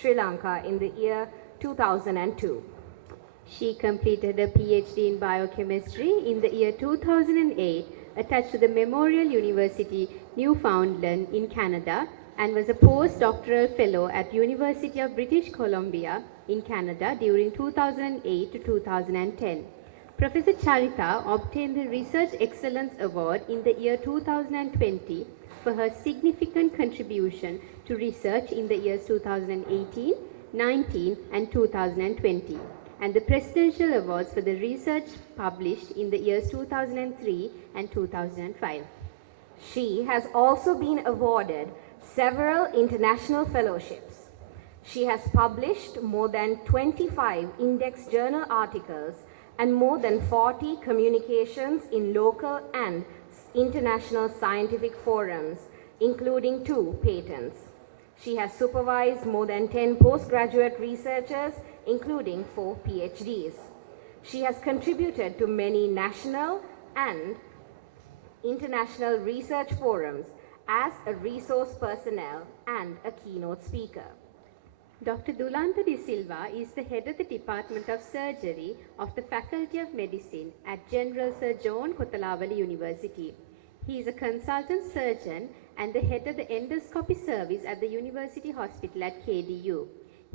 Sri Lanka in the year 2002. She completed a PhD in biochemistry in the year 2008, attached to the Memorial University, Newfoundland in Canada, and was a postdoctoral fellow at University of British Columbia in Canada during 2008 to 2010. Professor Charitha obtained the Research Excellence Award in the year 2020 for her significant contribution to research in the years 2018, 19, and 2020, and the Presidential Awards for the research published in the years 2003 and 2005. She has also been awarded several international fellowships. She has published more than 25 index journal articles and more than 40 communications in local and international scientific forums, including 2 patents. She has supervised more than 10 postgraduate researchers, including 4 PhDs. She has contributed to many national and international research forums as a resource personnel and a keynote speaker. Dr. Dulantha de Silva is the head of the Department of Surgery of the Faculty of Medicine at General Sir John Kotelawala University. He is a consultant surgeon and the head of the endoscopy service at the University Hospital at KDU.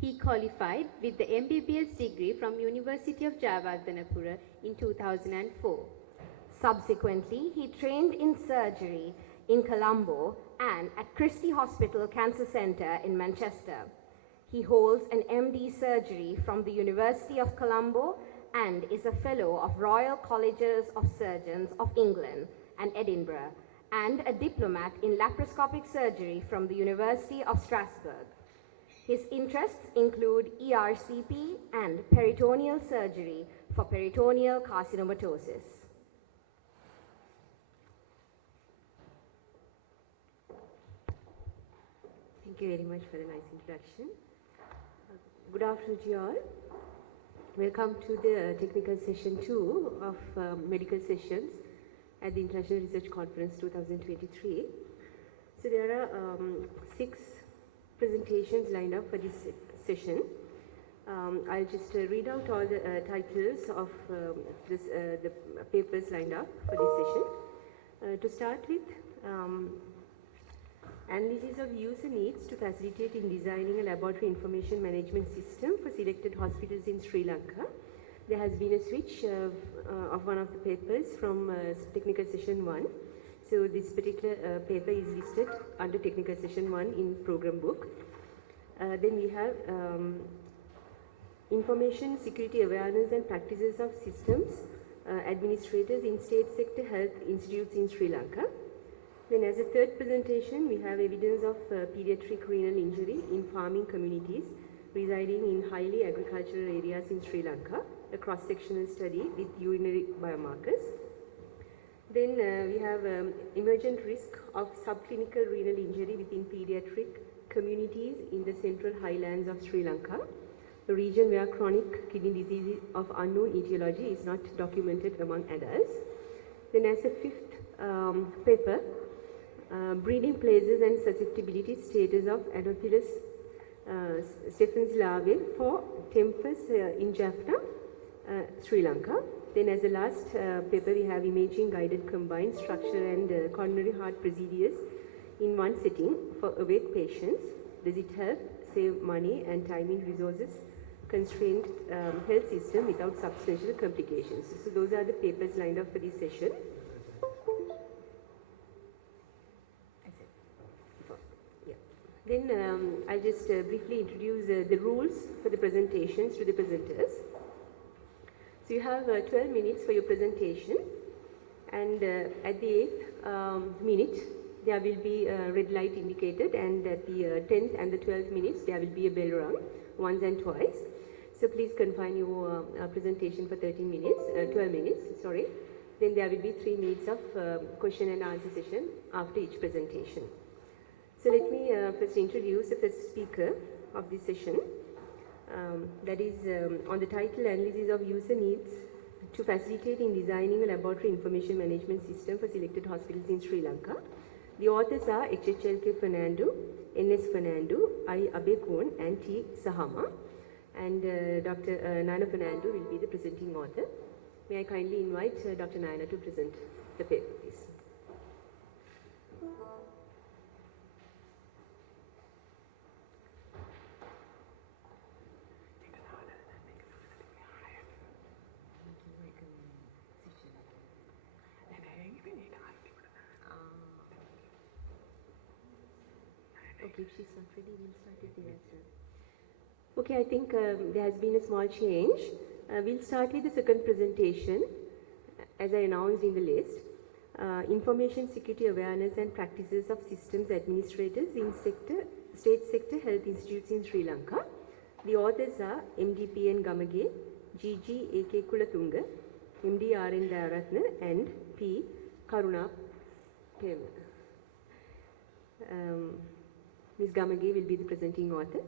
He qualified with the MBBS degree from University of Jayawardenepura in 2004. Subsequently, he trained in surgery in Colombo and at Christie Hospital Cancer Centre in Manchester. He holds an MD Surgery from the University of Colombo and is a Fellow of Royal Colleges of Surgeons of England and Edinburgh, and a diplomat in laparoscopic surgery from the University of Strasbourg. His interests include ERCP and peritoneal surgery for peritoneal carcinomatosis. Thank you very much for the nice introduction. Good afternoon to you all. Welcome to the technical session 2 of medical sessions at the International Research Conference 2023. So there are 6 presentations lined up for this session. I'll just read out all the titles of the papers lined up for this session. To start with, analysis of user needs to facilitate in designing a laboratory information management system for selected hospitals in Sri Lanka. There has been a switch of one of the papers from technical session 1. So this particular paper is listed under technical session 1 in program book. Then we have information security awareness and practices of systems administrators in state sector health institutes in Sri Lanka. Then as a third presentation, we have evidence of pediatric renal injury in farming communities residing in highly agricultural areas in Sri Lanka, a cross-sectional study with urinary biomarkers. Then we have emergent risk of subclinical renal injury within pediatric communities in the central highlands of Sri Lanka, a region where chronic kidney disease of unknown etiology is not documented among adults. Then as a fifth paper, breeding places and susceptibility status of Anopheles stephanes larvae for Temphus in Jaffna, Sri Lanka. Then as a last paper, we have imaging guided combined structure and coronary heart procedures in one setting for awake patients. Does it help save money and time in resources constrained health system without substantial complications? So those are the papers lined up for this session. Then I'll just briefly introduce the rules for the presentations to the presenters. So you have 12 minutes for your presentation, and at the 8th minute there will be a red light indicated, and at the 10th and the 12th minutes there will be a bell rung once and twice. So please confine your presentation for 12 minutes, sorry. Then there will be 3 minutes of question and answer session after each presentation. So let me first introduce the first speaker of this session. That is on the title, Analysis of User Needs to Facilitate in Designing a Laboratory Information Management System for Selected Hospitals in Sri Lanka. The authors are HHLK Fernando, NS Fernando, I Abeygoon and T Sahama. And Dr. Nana Fernando will be the presenting author. May I kindly invite Dr. Nana to present the paper, please. Okay, if she's not ready, we'll start with the answer. Okay, I think there has been a small change. We'll start with the second presentation, as I announced in the list. Information security awareness and practices of systems administrators in state sector health institutes in Sri Lanka. The authors are MDPN Gamage, GGAK Kulatunga, MDRN Dayarathna and P. Karunapema. Ms. Gamage will be the presenting author.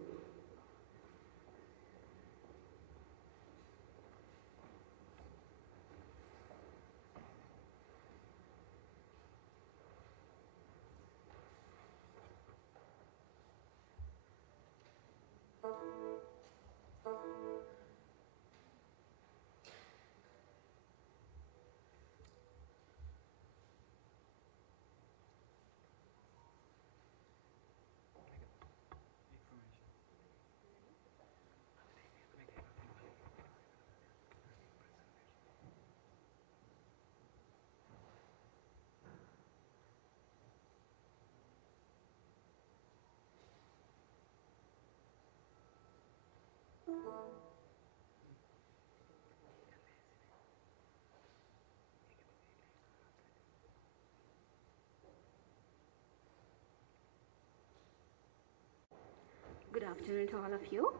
Good afternoon to all of you.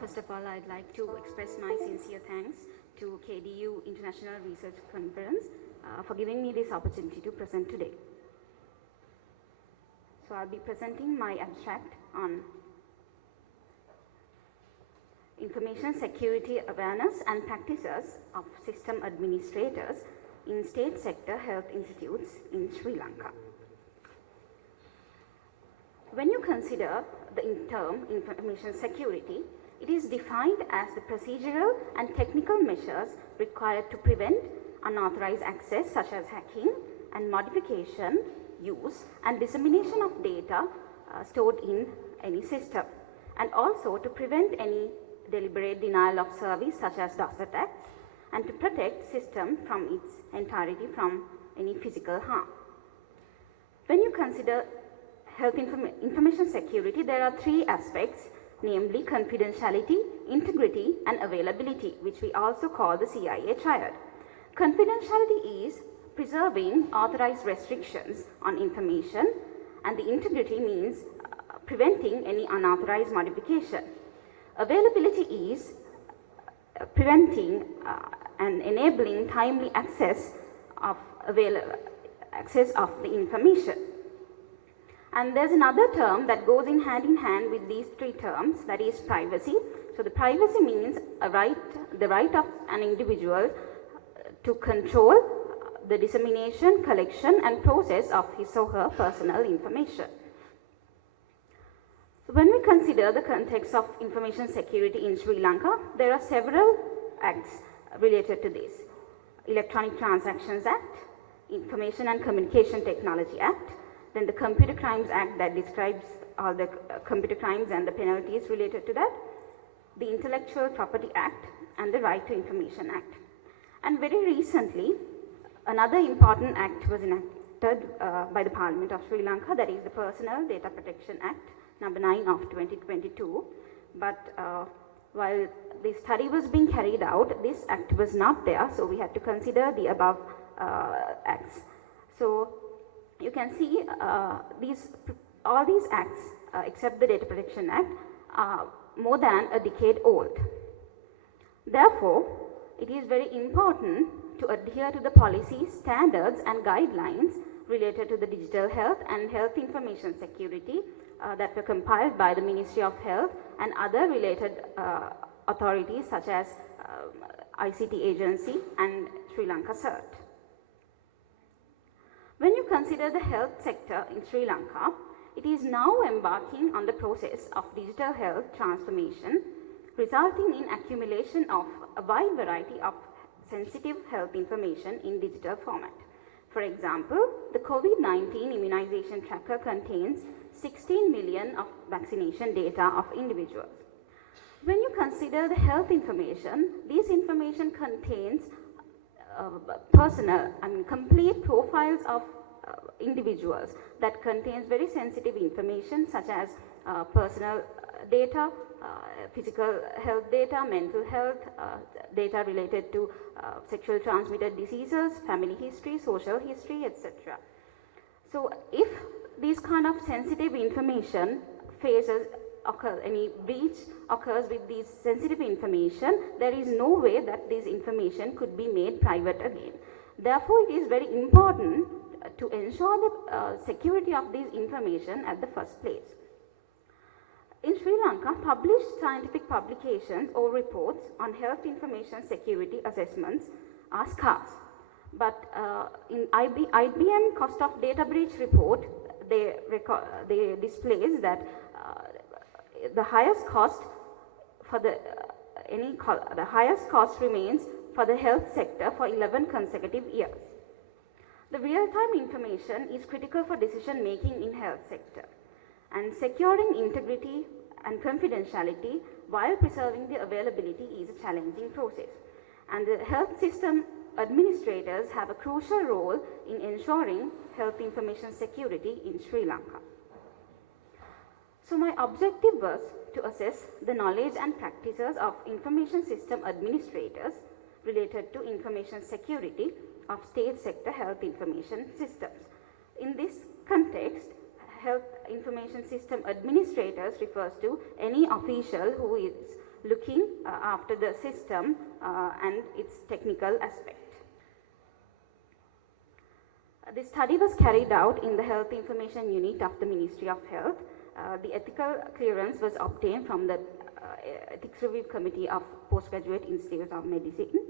First of all, I'd like to express my sincere thanks to KDU International Research Conference for giving me this opportunity to present today. So I'll be presenting my abstract on information security awareness and practices of system administrators in state sector health institutes in Sri Lanka. When you consider the term information security, it is defined as the procedural and technical measures required to prevent unauthorized access such as hacking and modification, use and dissemination of data stored in any system, and also to prevent any deliberate denial of service such as DOS attacks, and to protect system from its entirety from any physical harm. When you consider health information security, there are three aspects, namely confidentiality, integrity and availability, which we also call the CIA triad. Confidentiality is preserving authorized restrictions on information, and the integrity means preventing any unauthorized modification. Availability is preventing and enabling timely access of the information. And there's another term that goes in hand with these three terms, that is privacy. So the privacy means the right of an individual to control the dissemination, collection and process of his or her personal information. So when we consider the context of information security in Sri Lanka, there are several acts related to this. Electronic Transactions Act, Information and Communication Technology Act, then the Computer Crimes Act that describes all the computer crimes and the penalties related to that, the Intellectual Property Act and the Right to Information Act. And very recently, another important act was enacted by the Parliament of Sri Lanka, that is the Personal Data Protection Act number 9 of 2022. But while the study was being carried out, this act was not there, so we had to consider the above acts. So you can see all these acts, except the Data Protection Act, are more than a decade old. Therefore, it is very important to adhere to the policies, standards and guidelines related to the digital health and health information security that were compiled by the Ministry of Health and other related authorities such as ICT Agency and Sri Lanka CERT. When you consider the health sector in Sri Lanka, it is now embarking on the process of digital health transformation, resulting in accumulation of a wide variety of sensitive health information in digital format. For example, the COVID-19 immunization tracker contains 16 million of vaccination data of individuals. When you consider the health information, this information contains complete profiles of individuals that contains very sensitive information such as personal data, physical health data, mental health, data related to sexual transmitted diseases, family history, social history, etc. So if this kind of sensitive information any breach occurs with this sensitive information, there is no way that this information could be made private again. Therefore, it is very important to ensure the security of this information at the first place. In Sri Lanka, published scientific publications or reports on health information security assessments are scarce. But in IBM cost of data breach report, they displays that the highest cost for the highest cost remains for the health sector for 11 consecutive years. The real-time information is critical for decision making in health sector, and securing integrity and confidentiality while preserving the availability is a challenging process. And the health system administrators have a crucial role in ensuring health information security in Sri Lanka. So my objective was to assess the knowledge and practices of information system administrators related to information security of state sector health information systems. In this context, health information system administrators refers to any official who is looking after the system and its technical aspect. This study was carried out in the Health Information Unit of the Ministry of Health. The ethical clearance was obtained from the Ethics Review Committee of Postgraduate Institute of Medicine.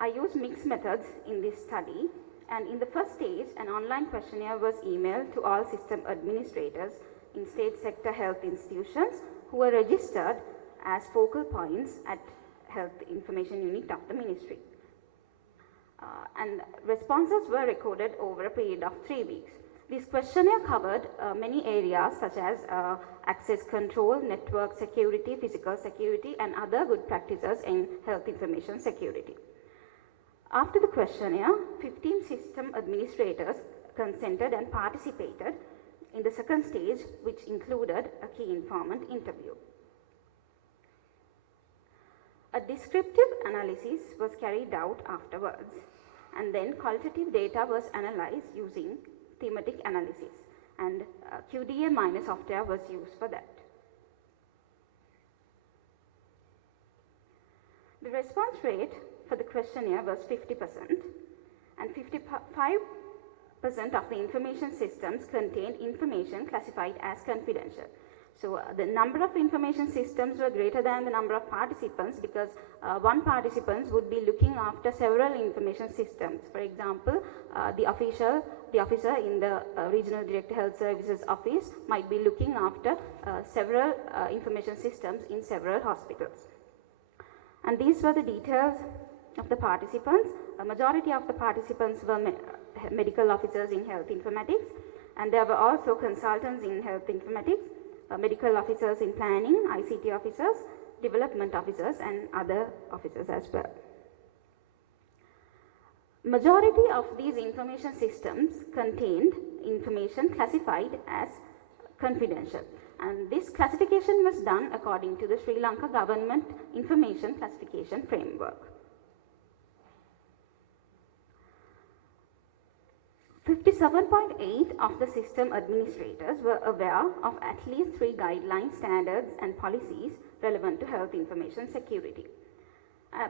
I used mixed methods in this study, and in the first stage, an online questionnaire was emailed to all system administrators in state sector health institutions who were registered as focal points at Health Information Unit of the Ministry. And responses were recorded over a period of 3 weeks. This questionnaire covered many areas such as access control, network security, physical security, and other good practices in health information security. After the questionnaire, 15 system administrators consented and participated in the second stage, which included a key informant interview. A descriptive analysis was carried out afterwards, and then qualitative data was analyzed using thematic analysis, and QDA- software was used for that. The response rate for the questionnaire was 50%, and 55% of the information systems contained information classified as confidential. So the number of information systems were greater than the number of participants because one participant would be looking after several information systems. For example, the officer in the Regional Director Health Services Office might be looking after several information systems in several hospitals. And these were the details of the participants. A majority of the participants were medical officers in health informatics, and there were also consultants in health informatics, medical officers in planning, ICT officers, development officers, and other officers as well. Majority of these information systems contained information classified as confidential, and this classification was done according to the Sri Lanka Government Information Classification Framework. 57.8% of the system administrators were aware of at least 3 guidelines, standards, and policies relevant to health information security.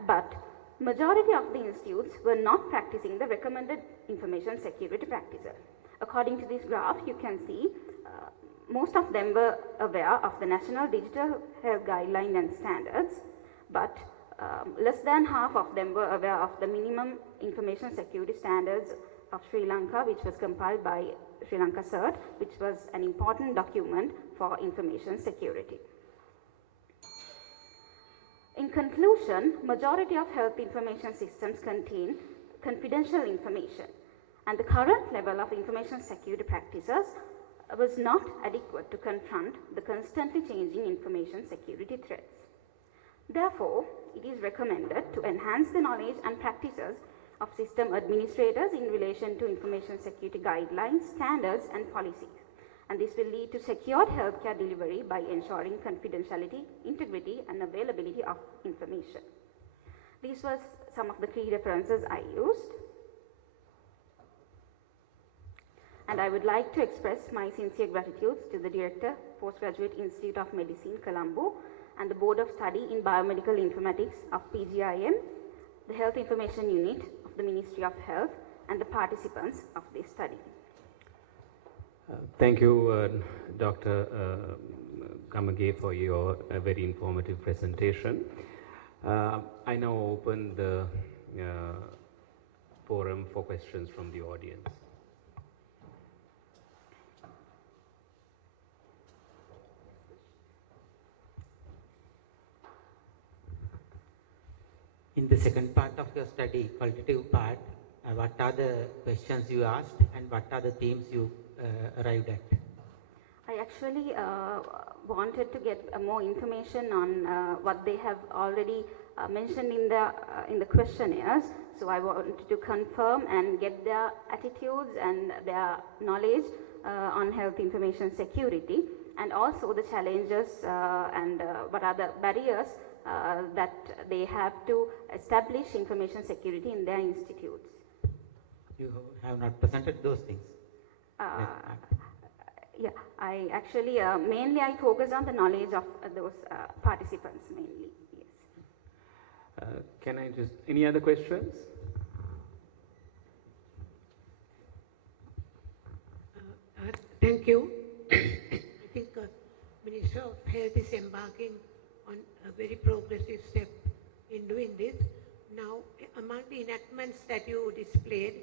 But majority of the institutes were not practicing the recommended information security practices. According to this graph, you can see most of them were aware of the National Digital Health Guideline and Standards, but less than half of them were aware of the minimum information security standards of Sri Lanka, which was compiled by Sri Lanka CERT, which was an important document for information security. In conclusion, majority of health information systems contain confidential information, and the current level of information security practices was not adequate to confront the constantly changing information security threats. Therefore, it is recommended to enhance the knowledge and practices of system administrators in relation to information security guidelines, standards, and policies. And this will lead to secured healthcare delivery by ensuring confidentiality, integrity, and availability of information. These were some of the key references I used. And I would like to express my sincere gratitude to the Director, Postgraduate Institute of Medicine, Colombo, and the Board of Study in Biomedical Informatics of PGIM, the Health Information Unit of the Ministry of Health, and the participants of this study. Thank you, Dr. Gamage, for your very informative presentation. I now open the forum for questions from the audience. In the second part of your study, qualitative part, what are the questions you asked and what are the themes you arrived at? I actually wanted to get more information on what they have already mentioned in the questionnaires. So I wanted to confirm and get their attitudes and their knowledge on health information security, and also the challenges and what are the barriers that they have to establish information security in their institutes. You have not presented those things? Yeah, I actually, mainly I focus on the knowledge of those participants mainly, yes. Can I just, any other questions? Thank you. I think Minister of Health is embarking on a very progressive step in doing this. Now, among the enactments that you displayed,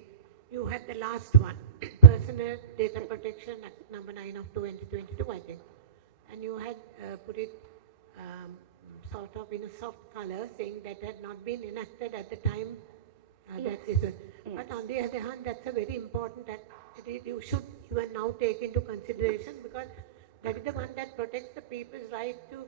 you had the last one, Personal Data Protection Act number 9 of 2022, I think. And you had put it sort of in a soft color, saying that had not been enacted at the time. Yes. That is, Yes. But on the other hand, that's a very important act. You should even now take into consideration, because that is the one that protects the people's right to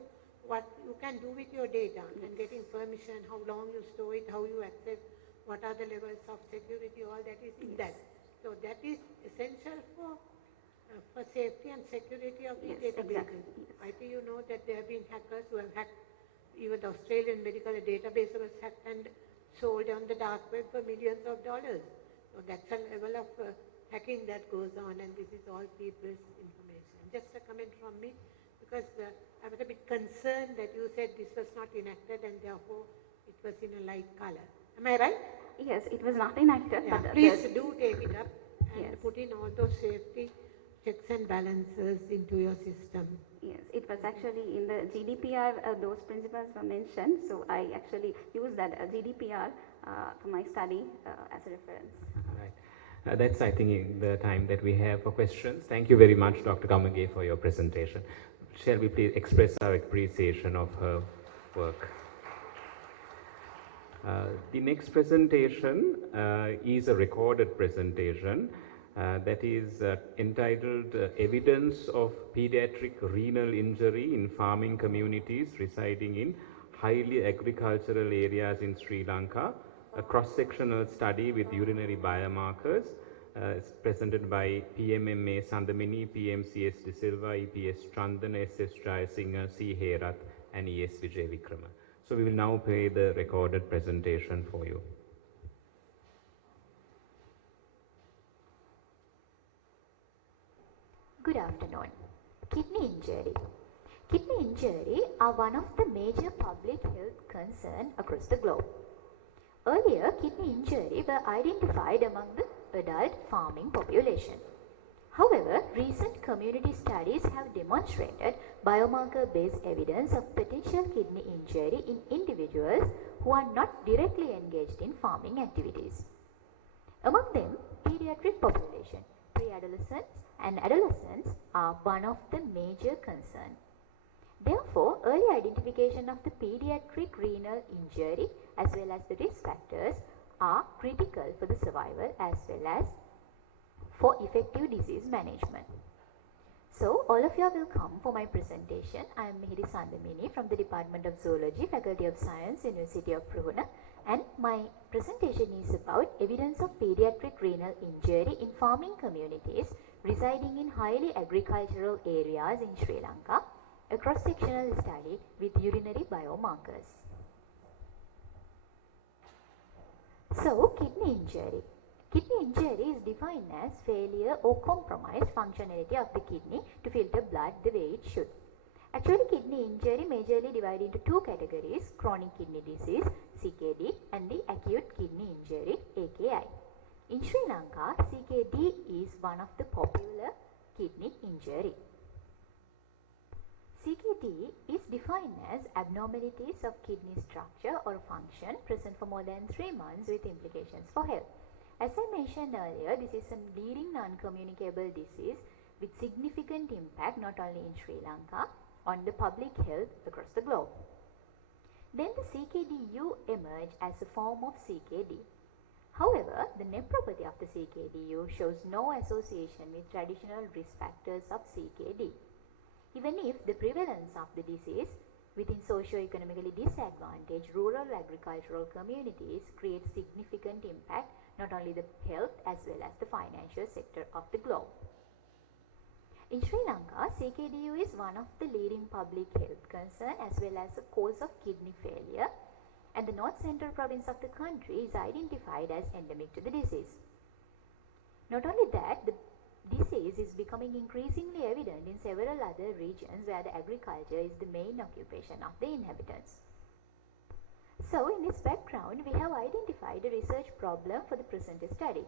what you can do with your data, and getting permission, how long you store it, how you access, what are the levels of security, all that is in that. So that is essential for safety and security of the databases. Exactly. Yes. I think you know that there have been hackers who have hacked, even the Australian medical database was hacked and sold on the dark web for millions of dollars. So that's a level of hacking that goes on, and this is all people's information. Just a comment from me, because I was a bit concerned that you said this was not enacted and therefore it was in a light color. Am I right? Yes, it was not enacted. Yeah, but please do take it up and Yes. put in all those safety checks and balances into your system. Yes, it was actually in the GDPR, those principles were mentioned, so I actually used that GDPR for my study as a reference. Right. That's, I think, the time that we have for questions. Thank you very much, Dr. Gamage, for your presentation. Shall we please express our appreciation of her work? The next presentation is a recorded presentation that is entitled Evidence of Pediatric Renal Injury in Farming Communities Residing in Highly Agricultural Areas in Sri Lanka, a cross-sectional study with urinary biomarkers. It's presented by PMMA Sandamini, PMCS de Silva, EPS Chandana, SS Wijesinghe, C. Herath, and ES Wijevikrama. So we will now play the recorded presentation for you. Good afternoon. Kidney injury. Kidney injury are one of the major public health concerns across the globe. Earlier, kidney injury were identified among the adult farming population. However, recent community studies have demonstrated biomarker-based evidence of potential kidney injury in individuals who are not directly engaged in farming activities. Among them, pediatric population. Pre-adolescents and adolescents are one of the major concerns. Therefore, early identification of the pediatric renal injury as well as the risk factors are critical for the survival as well as for effective disease management. So, all of you are welcome for my presentation. I am Sandamini from the Department of Zoology, Faculty of Science, University of Pune, and my presentation is about evidence of pediatric renal injury in farming communities residing in highly agricultural areas in Sri Lanka, a cross-sectional study with urinary biomarkers. So, kidney injury. Kidney injury is defined as failure or compromised functionality of the kidney to filter blood the way it should. Actually, kidney injury majorly divided into two categories: chronic kidney disease, CKD, and the acute kidney injury, AKI. In Sri Lanka, CKD is one of the popular kidney injury. CKD is defined as abnormalities of kidney structure or function present for more than 3 months with implications for health. As I mentioned earlier, this is a leading non-communicable disease with significant impact not only in Sri Lanka on the public health across the globe. Then the CKDU emerged as a form of CKD. However, the nephropathy of the CKDU shows no association with traditional risk factors of CKD. Even if the prevalence of the disease within socio-economically disadvantaged rural agricultural communities creates significant impact not only the health as well as the financial sector of the globe. In Sri Lanka, CKDU is one of the leading public health concerns as well as a cause of kidney failure, and the north central province of the country is identified as endemic to the disease. Not only that, the disease is becoming increasingly evident in several other regions where the agriculture is the main occupation of the inhabitants. So, in this background, we have identified a research problem for the present study.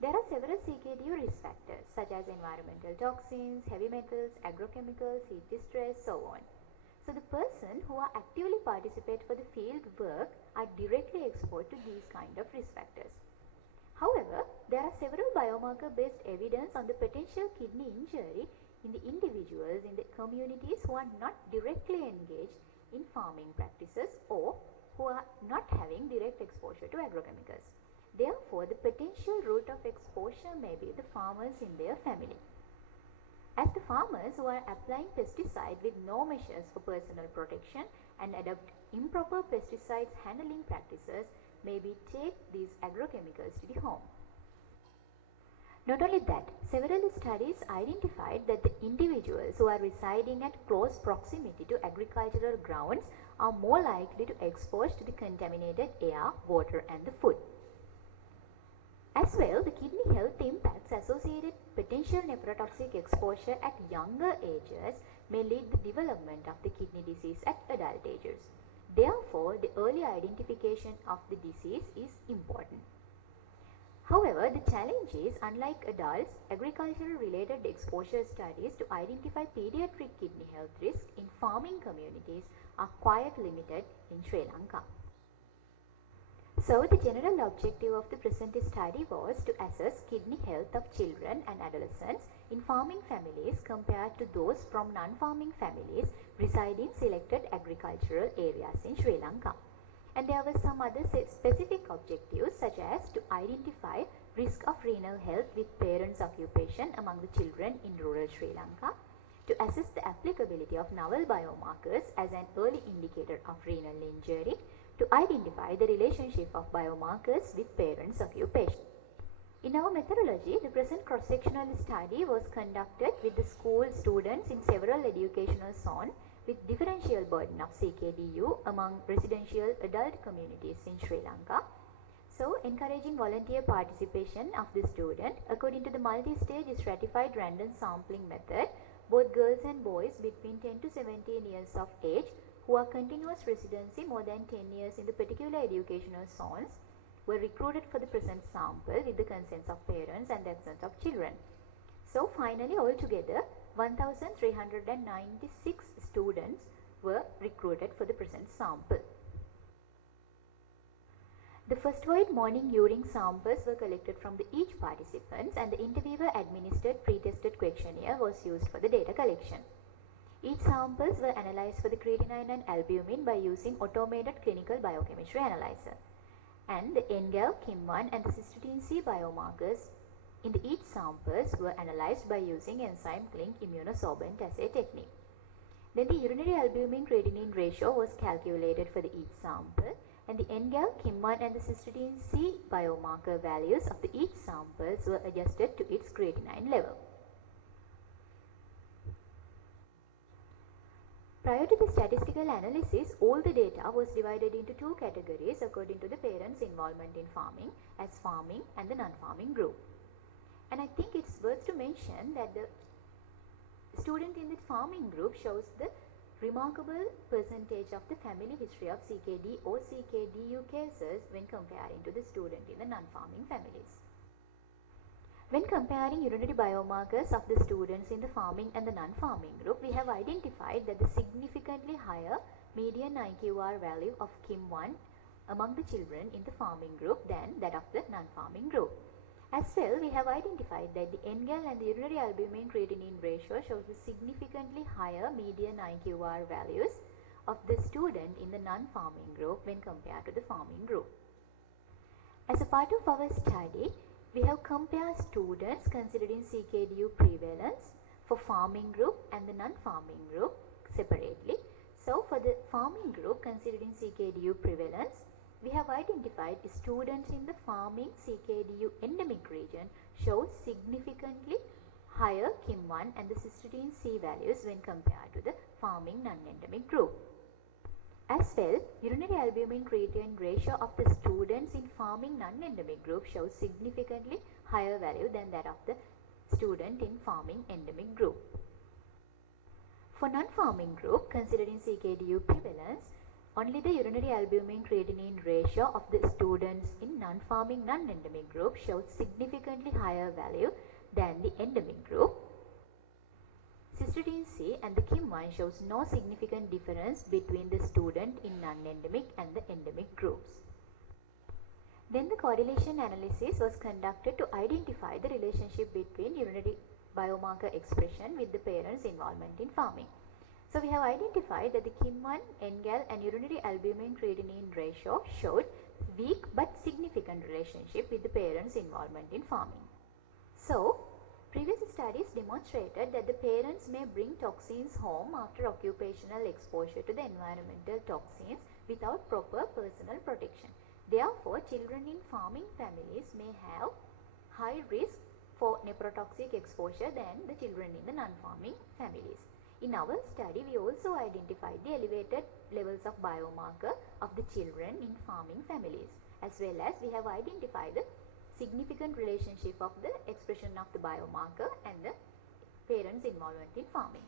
There are several CKDU risk factors such as environmental toxins, heavy metals, agrochemicals, heat distress, so on. So, the person who are actively participate for the field work are directly exposed to these kind of risk factors. However, there are several biomarker-based evidence on the potential kidney injury in the individuals in the communities who are not directly engaged in farming practices or who are not having direct exposure to agrochemicals. Therefore, the potential route of exposure may be the farmers in their family. As the farmers who are applying pesticide with no measures for personal protection and adopt improper pesticides handling practices, maybe take these agrochemicals to the home. Not only that, several studies identified that the individuals who are residing at close proximity to agricultural grounds are more likely to expose to the contaminated air, water and the food. As well, the kidney health impacts associated potential nephrotoxic exposure at younger ages may lead the development of the kidney disease at adult ages. Therefore, the early identification of the disease is important. However, the challenge is, unlike adults, agricultural-related exposure studies to identify pediatric kidney health risk in farming communities are quite limited in Sri Lanka. So, the general objective of the present study was to assess kidney health of children and adolescents in farming families compared to those from non-farming families residing in selected agricultural areas in Sri Lanka. And there were some other specific objectives such as to identify risk of renal health with parents' occupation among the children in rural Sri Lanka, to assess the applicability of novel biomarkers as an early indicator of renal injury, to identify the relationship of biomarkers with parents' occupation. In our methodology, the present cross-sectional study was conducted with the school students in several educational zones with differential burden of CKDU among residential adult communities in Sri Lanka. So, encouraging volunteer participation of the student according to the multi-stage stratified random sampling method, both girls and boys between 10 to 17 years of age who are continuous residency more than 10 years in the particular educational zones were recruited for the present sample with the consent of parents and the consent of children. So, finally, altogether 1,396 students were recruited for the present sample. The first void morning urine samples were collected from each participants, and the interviewer administered pre-tested questionnaire was used for the data collection. Each samples were analyzed for the creatinine and albumin by using automated clinical biochemistry analyzer. And the NGAL, KIM1 and the cystatin C biomarkers in each samples were analyzed by using enzyme-linked immunosorbent assay technique. Then the urinary albumin creatinine ratio was calculated for each sample, and the NGAL, KIM1 and the cystatin C biomarker values of each samples were adjusted to its creatinine level. Prior to the statistical analysis, all the data was divided into two categories according to the parents' involvement in farming, as farming and the non-farming group. And I think it's worth to mention that the student in the farming group shows the remarkable percentage of the family history of CKD or CKDU cases when comparing to the student in the non-farming families. When comparing urinary biomarkers of the students in the farming and the non-farming group, we have identified that the significantly higher median IQR value of KIM1 among the children in the farming group than that of the non-farming group. As well, we have identified that the NGAL and the urinary albumin creatinine ratio shows the significantly higher median IQR values of the student in the non-farming group when compared to the farming group. As a part of our study, we have compared students considering CKDU prevalence for farming group and the non-farming group separately. So, for the farming group considering CKDU prevalence, we have identified students in the farming CKDU endemic region show significantly higher KIM1 and the cystatin C values when compared to the farming non-endemic group. As well, urinary albumin creatinine ratio of the students in farming non-endemic group shows significantly higher value than that of the student in farming endemic group. For non-farming group, considering CKDU prevalence, only the urinary albumin creatinine ratio of the students in non-farming non-endemic group shows significantly higher value than the endemic group. Cystatin C and the KIM1 shows no significant difference between the student in non-endemic and the endemic groups. Then the correlation analysis was conducted to identify the relationship between urinary biomarker expression with the parents' involvement in farming. So we have identified that the KIM1, NGAL and urinary albumin creatinine ratio showed weak but significant relationship with the parents' involvement in farming. So, previous studies demonstrated that the parents may bring toxins home after occupational exposure to the environmental toxins without proper personal protection. Therefore, children in farming families may have high risk for nephrotoxic exposure than the children in the non-farming families. In our study, we also identified the elevated levels of biomarker of the children in farming families, as well as we have identified the significant relationship of the expression of the biomarker and the parents' involvement in farming.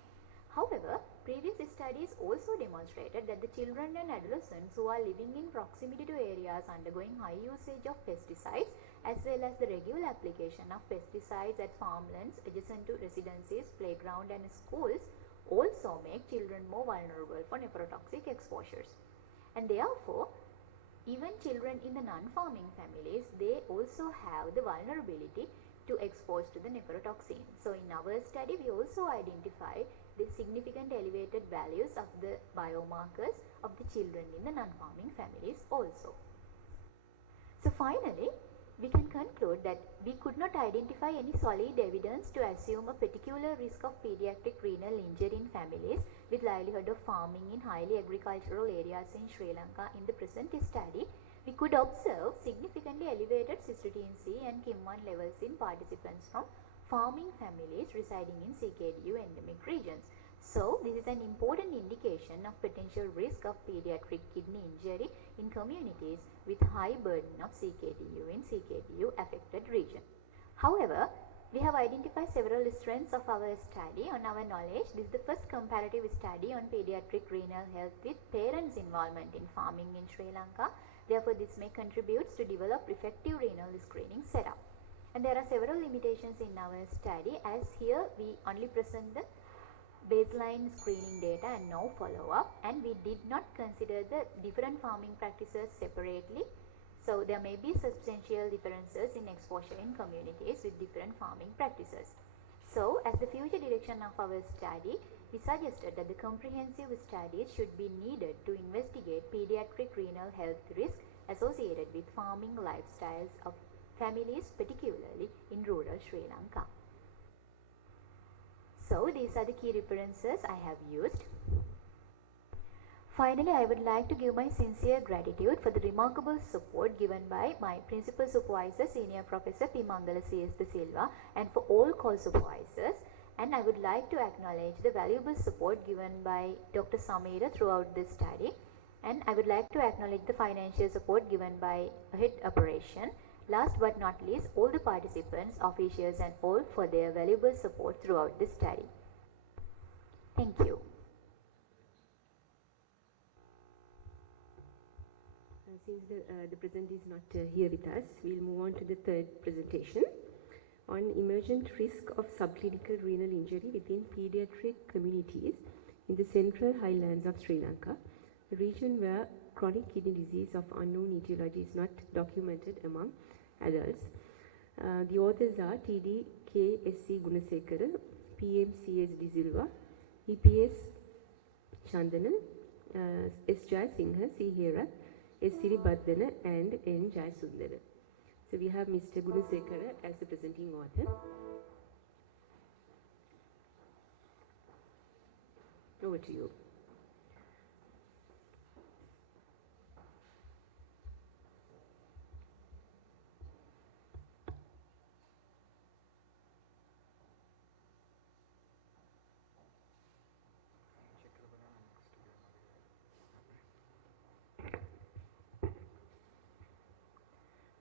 However, previous studies also demonstrated that the children and adolescents who are living in proximity to areas undergoing high usage of pesticides, as well as the regular application of pesticides at farmlands adjacent to residences, playground and schools, also make children more vulnerable for nephrotoxic exposures. And therefore, even children in the non-farming families, they also have the vulnerability to expose to the nephrotoxin. So in our study, we also identified the significant elevated values of the biomarkers of the children in the non-farming families also. So finally, we can conclude that we could not identify any solid evidence to assume a particular risk of pediatric renal injury in families with livelihood of farming in highly agricultural areas in Sri Lanka. In the present study, we could observe significantly elevated cystatin C and KIM1 levels in participants from farming families residing in CKDU endemic regions. So, this is an important indication of potential risk of pediatric kidney injury in communities with high burden of CKDU in CKDU affected region. However, we have identified several strengths of our study. On our knowledge, this is the first comparative study on pediatric renal health with parents' involvement in farming in Sri Lanka. Therefore, this may contribute to develop effective renal screening setup. And there are several limitations in our study, as here we only present the baseline screening data and no follow-up, and we did not consider the different farming practices separately. So there may be substantial differences in exposure in communities with different farming practices. So as the future direction of our study, we suggested that the comprehensive studies should be needed to investigate pediatric renal health risk associated with farming lifestyles of families, particularly in rural Sri Lanka. So these are the key references I have used. Finally, I would like to give my sincere gratitude for the remarkable support given by my Principal Supervisor, Senior Professor P. Mangala C.S. de Silva, and for all co-supervisors. And I would like to acknowledge the valuable support given by Dr. Samira throughout this study. And I would like to acknowledge the financial support given by head operation. Last but not least, all the participants, officials and all for their valuable support throughout this study. Thank you. Since the presenter is not here with us, we'll move on to the third presentation on emergent risk of subclinical renal injury within pediatric communities in the central highlands of Sri Lanka, a region where chronic kidney disease of unknown etiology is not documented among adults. The authors are TD KSC Goonasekara, PMCS de Silva, EPS Chandana, S. Wijesinghe, C. Herath, S. Siribadana and N. Jayasundara. So we have Mr. Goonasekara as the presenting author. Over to you.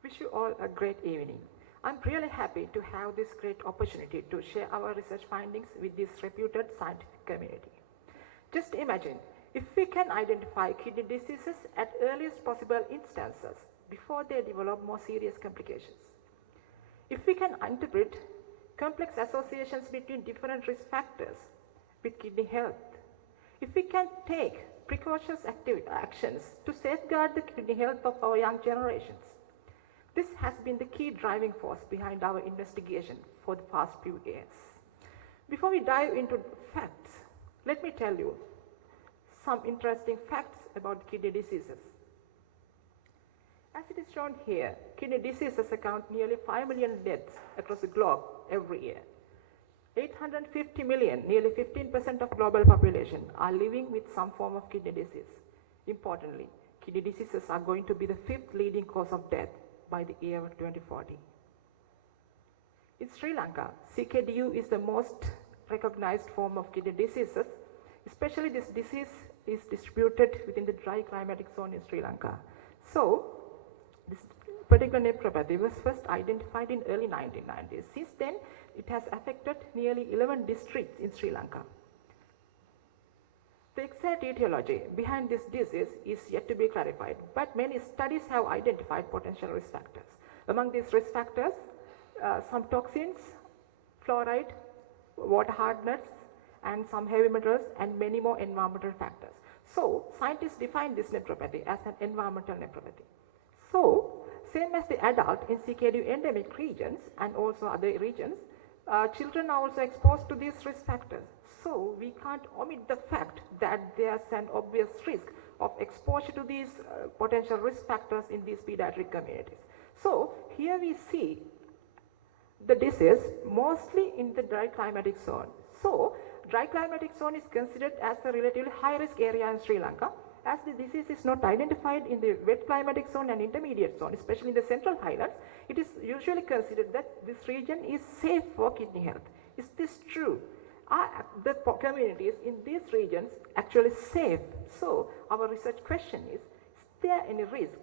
Wish you all a great evening. I'm really happy to have this great opportunity to share our research findings with this reputed scientific community. Just imagine if we can identify kidney diseases at earliest possible instances before they develop more serious complications. If we can interpret complex associations between different risk factors with kidney health, if we can take precocious actions to safeguard the kidney health of our young generations. This has been the key driving force behind our investigation for the past few years. Before we dive into facts, let me tell you some interesting facts about kidney diseases. As it is shown here, kidney diseases account nearly 5 million deaths across the globe every year. 850 million, nearly 15% of global population, are living with some form of kidney disease. Importantly, kidney diseases are going to be the 5th leading cause of death by the year 2040. In Sri Lanka, CKDU is the most recognized form of kidney diseases. Especially this disease is distributed within the dry climatic zone in Sri Lanka. So, this particular nephropathy was first identified in early 1990s. Since then, it has affected nearly 11 districts in Sri Lanka. The exact etiology behind this disease is yet to be clarified, but many studies have identified potential risk factors. Among these risk factors, some toxins, fluoride, water hardness, and some heavy metals, and many more environmental factors. So, scientists define this nephropathy as an environmental nephropathy. So, same as the adult in CKD endemic regions and also other regions, children are also exposed to these risk factors. So, we can't omit the fact that there's an obvious risk of exposure to these potential risk factors in these pediatric communities. So, here we see the disease mostly in the dry climatic zone. So, dry climatic zone is considered as a relatively high risk area in Sri Lanka, as the disease is not identified in the wet climatic zone and intermediate zone, especially in the central highlands. It is usually considered that this region is safe for kidney health. Is this true? Are the communities in these regions actually safe? So, our research question is there any risk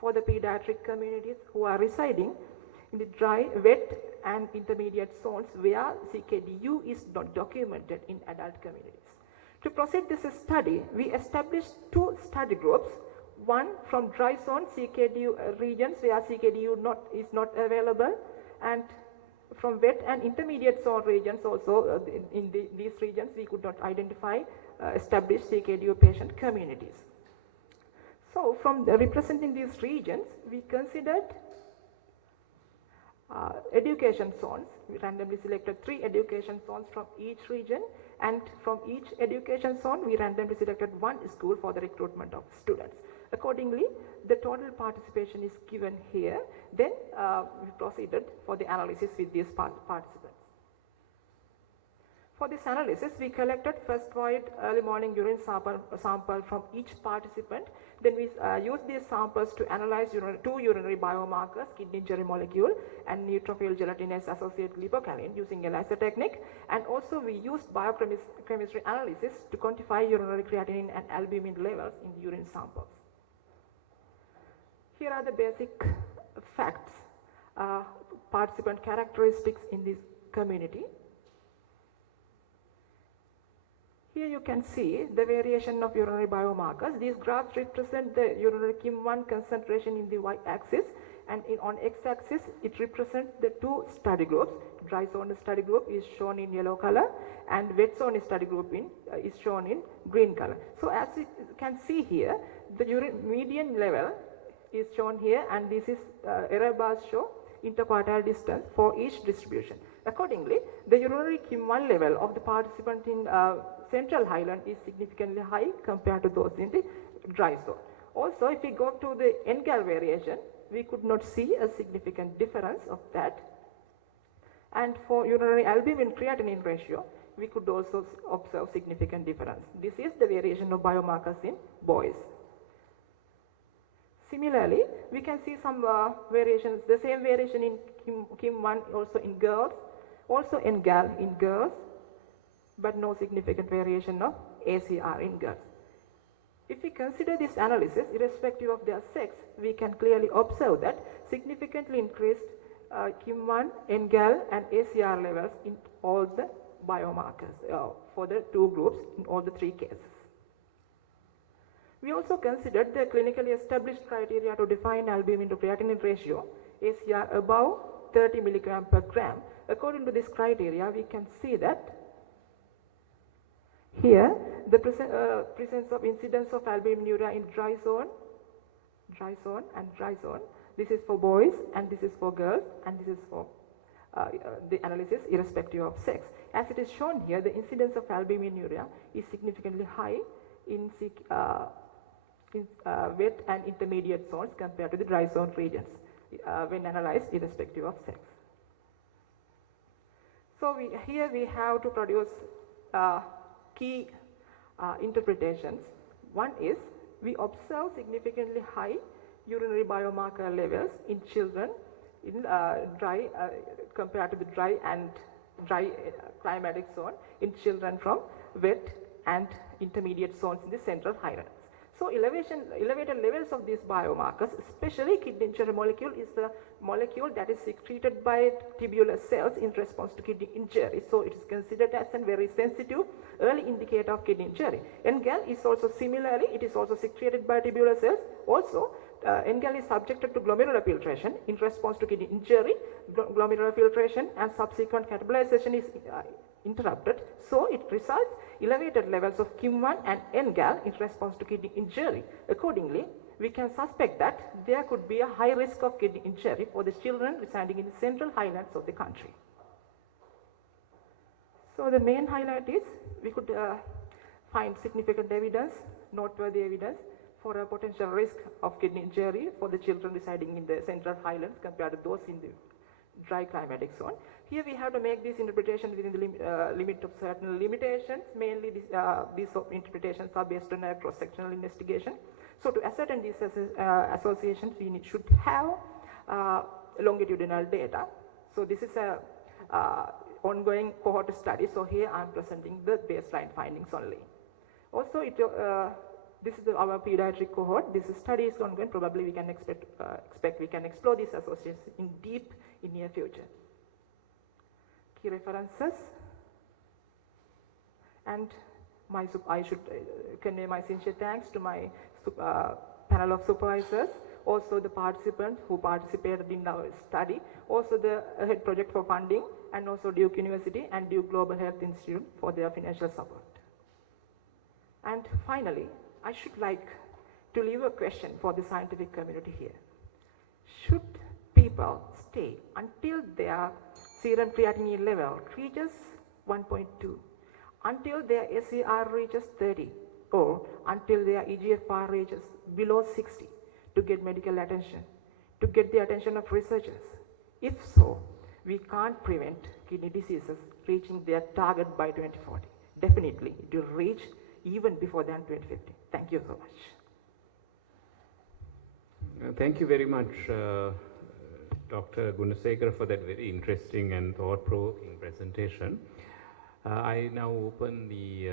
for the pediatric communities who are residing in the dry, wet and intermediate zones where CKDU is not documented in adult communities? To proceed this study, we established 2 study groups, one from dry zone CKDU regions where CKDU is not available, and from wet and intermediate zone regions also. In these regions we could not identify established CKDU patient communities. So from representing these regions, we considered education zones. We randomly selected 3 education zones from each region, and from each education zone, we randomly selected 1 school for the recruitment of students. Accordingly, the total participation is given here. Then we proceeded for the analysis with these participants. For this analysis, we collected first void early morning urine sample from each participant. Then we used these samples to analyze 2 urinary biomarkers, kidney injury molecule and neutrophil gelatinase associated lipocalin using ELISA technique. And also we used biochemistry analysis to quantify urinary creatinine and albumin levels in the urine samples. Here are the basic facts, participant characteristics in this community. Here you can see the variation of urinary biomarkers. These graphs represent the urinary KIM1 concentration in the y-axis, and on x-axis it represents the 2 study groups. Dry zone study group is shown in yellow color, and wet zone study group is shown in green color. So as you can see here, the median level is shown here, and this is error bars show interquartile distance for each distribution. Accordingly, the urinary KIM1 level of the participant in central highland is significantly high compared to those in the dry zone. Also, if we go to the NGAL variation, we could not see a significant difference of that. And for urinary albumin creatinine ratio, we could also observe significant difference. This is the variation of biomarkers in boys. Similarly, we can see some variations, the same variation in KIM1 also in girls, also in GAL in girls, but no significant variation of ACR in girls. If we consider this analysis, irrespective of their sex, we can clearly observe that significantly increased KIM1, NGAL and ACR levels in all the biomarkers for the 2 groups in all the 3 cases. We also considered the clinically established criteria to define albumin to creatinine ratio, ACR above 30 milligram per gram. According to this criteria, we can see that here the presence of incidence of albuminuria in dry zone, and dry zone. This is for boys and this is for girls, and this is for the analysis irrespective of sex. As it is shown here, the incidence of albuminuria is significantly high in wet and intermediate zones compared to the dry zone regions when analyzed irrespective of sex. So here we have to produce key interpretations. One is we observe significantly high urinary biomarker levels in children in dry compared to the dry climatic zone in children from wet and intermediate zones in the central highlands. So elevated levels of these biomarkers, especially kidney injury molecule, is the molecule that is secreted by tubular cells in response to kidney injury. So it is considered as a very sensitive early indicator of kidney injury. NGAL is also similarly, it is also secreted by tubular cells. Also, NGAL is subjected to glomerular filtration in response to kidney injury. Glomerular filtration and subsequent catabolization is interrupted. So it results elevated levels of KIM1 and NGAL in response to kidney injury. Accordingly, we can suspect that there could be a high risk of kidney injury for the children residing in the central highlands of the country. So the main highlight is we could find significant evidence, noteworthy evidence for a potential risk of kidney injury for the children residing in the central highlands compared to those in the dry climatic zone. Here we have to make this interpretation within the limit of certain limitations. Mainly these interpretations are based on a cross-sectional investigation. So to ascertain these associations, we should have longitudinal data. So this is a ongoing cohort study. So here I am presenting the baseline findings only. Also, this is our pediatric cohort. This study is ongoing. Probably we can expect we can explore these associations in deep in near future. Key references, and I should convey my sincere thanks to my panel of supervisors, also the participants who participated in our study, also the head project for funding, and also Duke University and Duke Global Health Institute for their financial support. And finally, I should like to leave a question for the scientific community here. Should people stay until their serum creatinine level reaches 1.2, until their SCR reaches 30, or until their EGFR reaches below 60 to get medical attention, to get the attention of researchers? If so, we can't prevent kidney diseases reaching their target by 2040. Definitely, it will reach even before than 2050. Thank you so much. Thank you very much, Dr. Goonasekara, for that very interesting and thought-provoking presentation. I now open the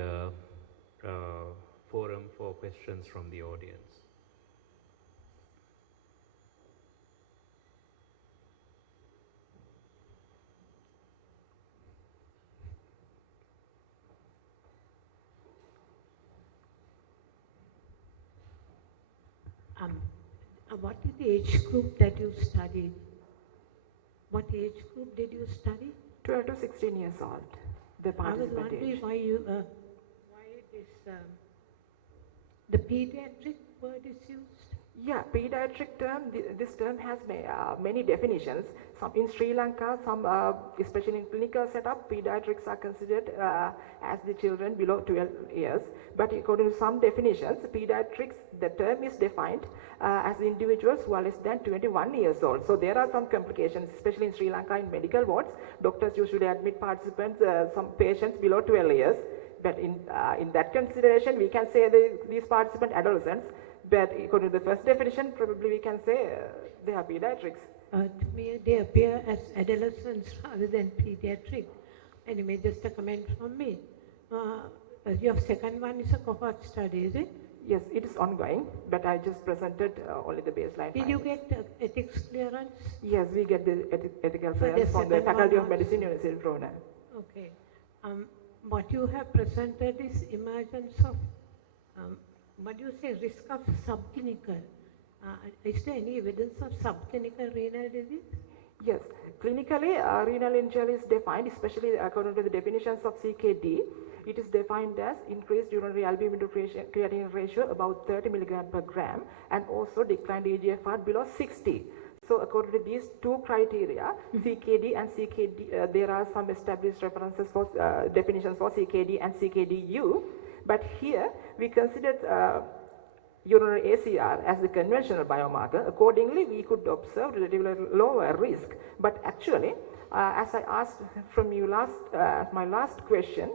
forum for questions from the audience. What is the age group that you studied? What age group did you study? 12 to 16 years old. The I was participant wondering age. why the pediatric word is used. Yeah, pediatric term, this term has many definitions. Some in Sri Lanka, some especially in clinical setup, pediatrics are considered as the children below 12 years. But according to some definitions, pediatrics, the term is defined as individuals who are less than 21 years old. So there are some complications, especially in Sri Lanka in medical wards. Doctors usually admit participants, some patients below 12 years. But in that consideration, we can say these participants adolescents. But according to the first definition, probably we can say they are pediatrics. To me, they appear as adolescents rather than pediatric. Anyway, just a comment from me. Your second one is a cohort study, is it? Yes, it is ongoing, but I just presented only the baseline. Did you get ethics clearance? Yes, we get the ethical clearance from the Faculty of Medicine, University of Renal. Okay. What you have presented is emergence of, what do you say, risk of subclinical. Is there any evidence of subclinical renal disease? Yes, clinically renal injury is defined, especially according to the definitions of CKD. It is defined as increased urinary albumin to creatinine ratio about 30 milligram per gram, and also declined EGFR below 60. So according to these two criteria, CKD and CKD, there are some established references for definitions for CKD and CKDU. But here we considered urinary ACR as the conventional biomarker. Accordingly, we could observe relatively lower risk. But actually, as I asked from you my last question,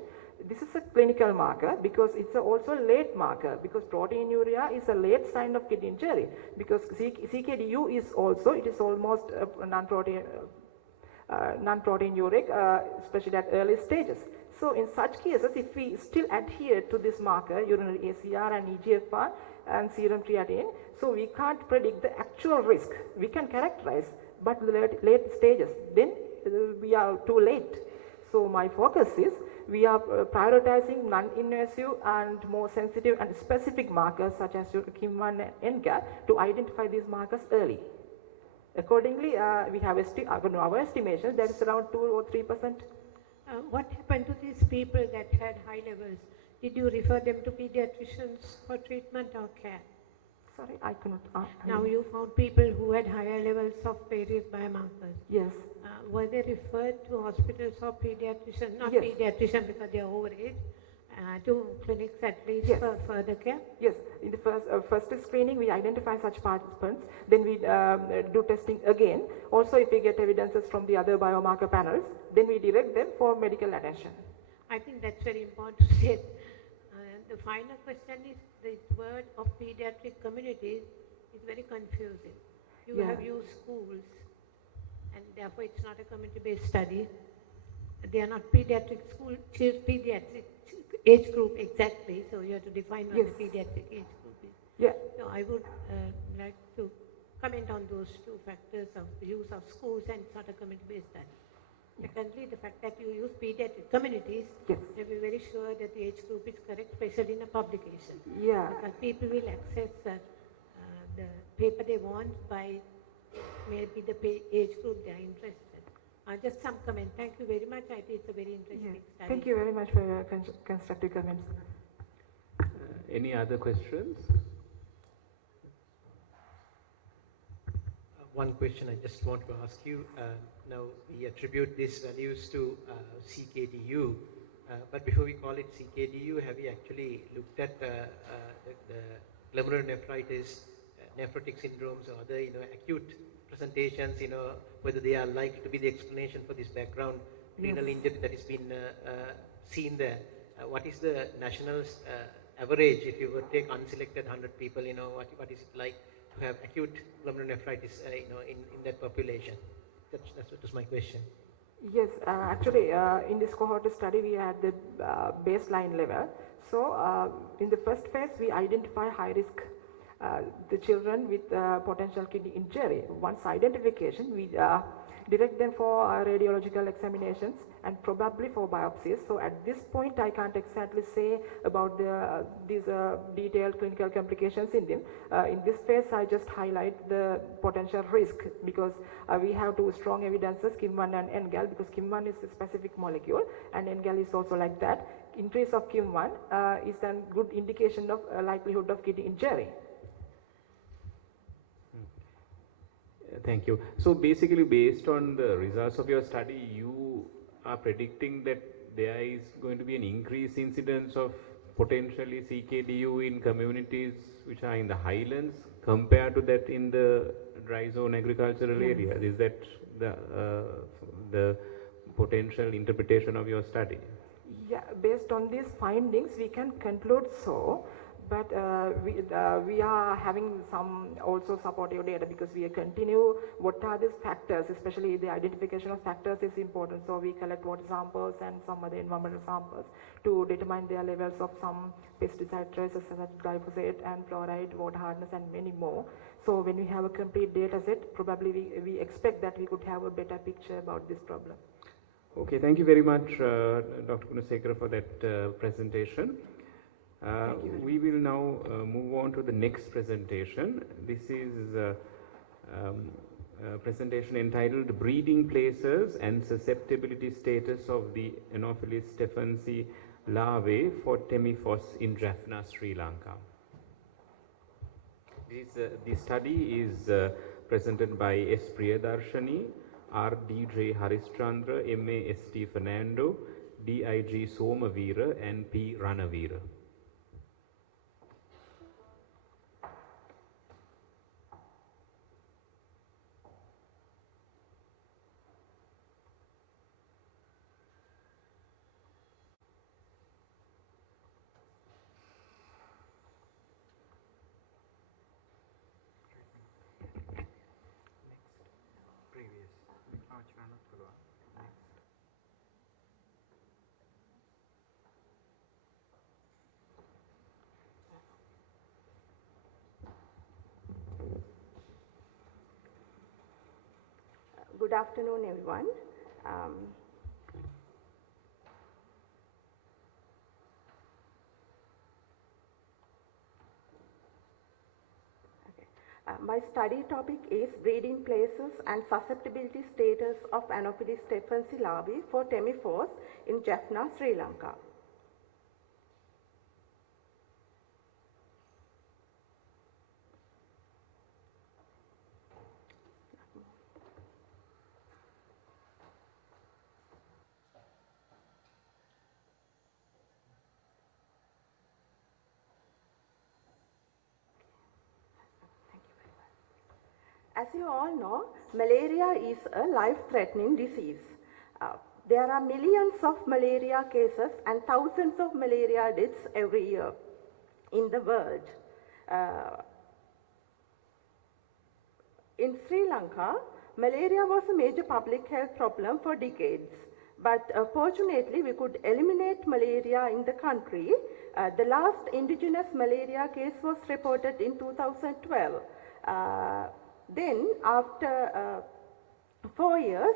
this is a clinical marker because it's also a late marker, because proteinuria is a late sign of kidney injury, because CKDU is also, it is almost non-proteinuric, especially at early stages. So in such cases, if we still adhere to this marker, urinary ACR and EGFR and serum creatinine, so we can't predict the actual risk. We can characterize, but the late stages, then we are too late. So my focus is, we are prioritizing non-invasive and more sensitive and specific markers such as KIM1 and NGA to identify these markers early. Accordingly, we have our estimations that is around 2 or 3%. What happened to these people that had high levels? Did you refer them to pediatricians for treatment or care? Sorry, I cannot. Now you found people who had higher levels of various biomarkers. Yes. Were they referred to hospitals or pediatricians? Not yes. Pediatricians because they are overage. To clinics at least yes. for further care? Yes. In the first screening, we identify such participants. Then we do testing again. Also, if we get evidences from the other biomarker panels, then we direct them for medical attention. I think that's very important to say. The final question is, the word of pediatric communities is very confusing. You have used schools, and therefore it's not a community-based study. They are not pediatric school, pediatric age group exactly, so you have to define what the pediatric age group is. Yeah. So I would like to comment on those two factors of the use of schools, and it's not a community-based study. Secondly, the fact that you use pediatric communities, to be very sure that the age group is correct, especially in a publication. Yeah. Because people will access the paper they want by maybe the age group they are interested. Just some comment. Thank you very much. I think it's a very interesting study. Thank you very much for your constructive comments. Any other questions? one question I just want to ask you. Now we attribute these values to CKDU, but before we call it CKDU, have you actually looked at the glomerular nephritis, nephrotic syndromes, or other acute presentations? Whether they are likely to be the explanation for this background renal injury that has been seen there. What is the national average if you would take unselected 100 people? What is it like to have acute glomerulonephritis, in that population? That was my question. Yes, actually, in this cohort study, we had the baseline level. So, in the first phase, we identify high risk, the children with potential kidney injury. Once identification, we direct them for radiological examinations and probably for biopsies. So at this point, I can't exactly say about these detailed clinical complications in them. In this phase, I just highlight the potential risk because we have two strong evidences, KIM1 and NGAL, because KIM1 is a specific molecule and NGAL is also like that. Increase of KIM1 is a good indication of likelihood of kidney injury. Thank you. So basically, based on the results of your study, you are predicting that there is going to be an increased incidence of potentially CKDU in communities which are in the highlands compared to that in the dry zone agricultural areas. Is that the potential interpretation of your study? Yeah, based on these findings, we can conclude so. But we are having some also supportive data because we continue what are these factors, especially the identification of factors is important. So we collect water samples and some other environmental samples to determine their levels of some pesticide traces such as glyphosate and fluoride, water hardness and many more. So when we have a complete data set, probably we expect that we could have a better picture about this problem. Okay, thank you very much, Dr. Goonasekara, for that presentation. We will now move on to the next presentation. This is a presentation entitled Breeding Places and Susceptibility Status of the Anopheles stephensi larvae for Temiphos in Jaffna, Sri Lanka. This study is presented by S. Priyadarshani, R. D. J. Harishchandra, M. A. S. T. Fernando, D. I. G. Somavira and P. Ranavira. Good afternoon, everyone. My study topic is breeding places and susceptibility status of Anopheles stephensi larvae for Temiphos in Jaffna, Sri Lanka. As you all know, malaria is a life-threatening disease. There are millions of malaria cases and thousands of malaria deaths every year in the world. In Sri Lanka, malaria was a major public health problem for decades. But fortunately, we could eliminate malaria in the country. The last indigenous malaria case was reported in 2012. Then, after 4 years,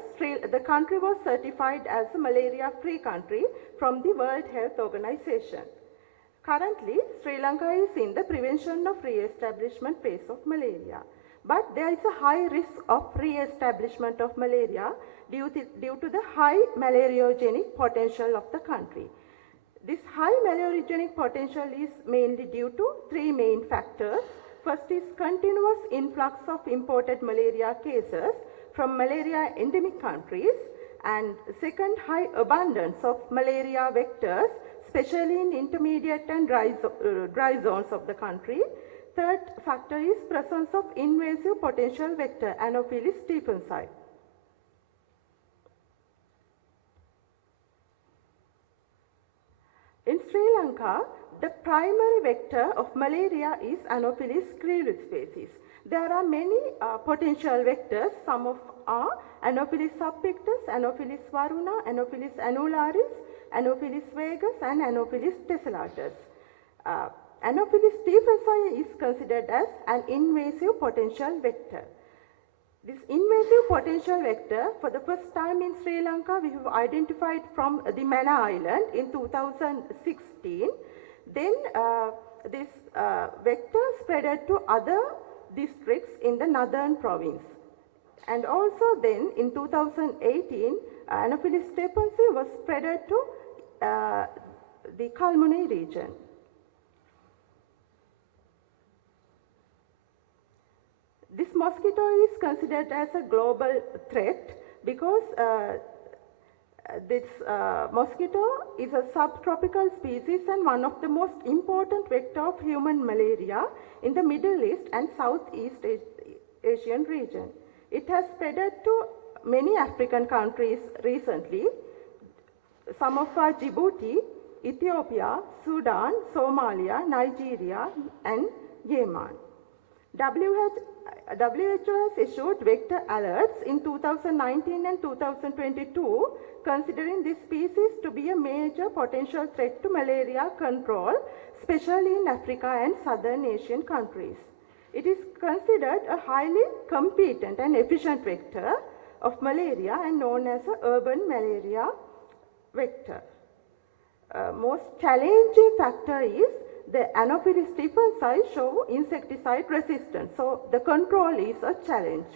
the country was certified as a malaria-free country from the World Health Organization. Currently, Sri Lanka is in the prevention of re-establishment phase of malaria. But there is a high risk of re-establishment of malaria due to the high malariogenic potential of the country. This high malariogenic potential is mainly due to three main factors. First is continuous influx of imported malaria cases from malaria endemic countries, and second, high abundance of malaria vectors, especially in intermediate and dry zones of the country. Third factor is presence of invasive potential vector, Anopheles stephensii. In Sri Lanka, the primary vector of malaria is Anopheles creeris species. There are many potential vectors. Some of are Anopheles subpictus, Anopheles varuna, Anopheles annularis, Anopheles vagus, and Anopheles tessellatus. Anopheles stephensii is considered as an invasive potential vector. This invasive potential vector, for the first time in Sri Lanka, we have identified from the Manor Island in 2016. Then this vector spread to other districts in the northern province. And also then in 2018, Anopheles stephensii was spread to the Kalmuni region. This mosquito is considered as a global threat because this mosquito is a subtropical species and one of the most important vector of human malaria in the Middle East and Southeast Asian region. It has spread to many African countries recently. Some of are Djibouti, Ethiopia, Sudan, Somalia, Nigeria, and Yemen. WHO has issued vector alerts in 2019 and 2022, considering this species to be a major potential threat to malaria control, especially in Africa and Southern Asian countries. It is considered a highly competent and efficient vector of malaria and known as an urban malaria vector. Most challenging factor is the Anopheles stephensii show insecticide resistance, so the control is a challenge.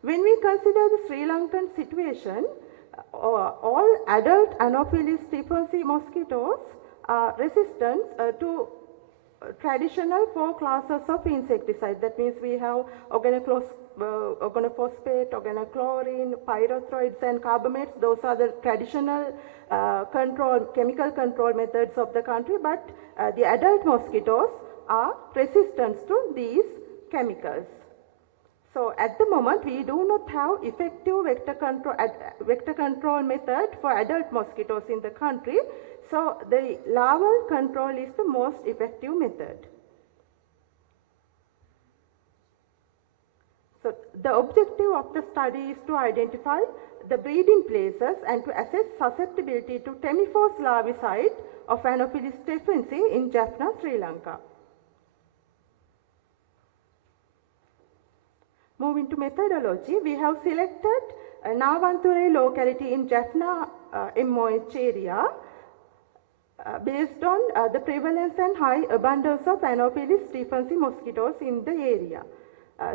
When we consider the Sri Lankan situation, all adult Anopheles stephensii mosquitoes are resistant to traditional 4 classes of insecticide. That means we have organophosphate, organochlorine, pyrethroids, and carbamates. Those are the traditional chemical control methods of the country, but the adult mosquitoes are resistant to these chemicals. So at the moment, we do not have effective vector control method for adult mosquitoes in the country. So the larval control is the most effective method. So the objective of the study is to identify the breeding places and to assess susceptibility to Temiphos larvicide of Anopheles stephensii in Jaffna, Sri Lanka. Moving to methodology, we have selected Navanture locality in Jaffna MOH area based on the prevalence and high abundance of Anopheles stephensii mosquitoes in the area.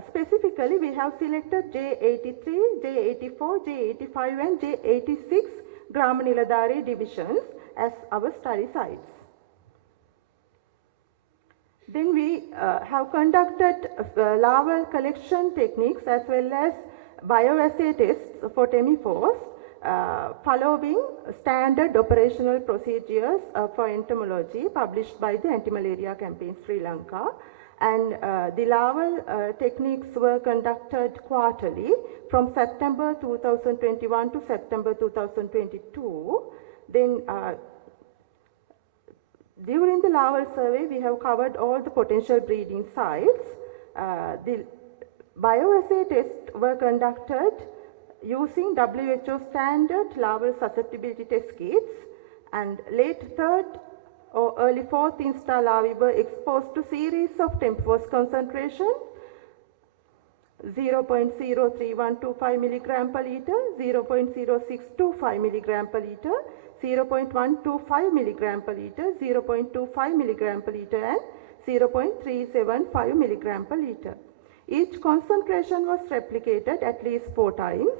Specifically, we have selected J83, J84, J85 and J86 Gramaniladari divisions as our study sites. Then we have conducted larval collection techniques as well as bioassay tests for Temiphos following standard operational procedures for entomology published by the Anti-Malaria Campaign Sri Lanka. And the larval techniques were conducted quarterly from September 2021 to September 2022. Then during the larval survey, we have covered all the potential breeding sites. The bioassay tests were conducted using WHO standard larval susceptibility test kits, and late 3rd or early 4th insta larvae were exposed to series of Temiphos concentration 0.03125 milligram per liter, 0.0625 milligram per liter, 0.125 milligram per liter, 0.25 milligram per liter and 0.375 milligram per liter. Each concentration was replicated at least 4 times.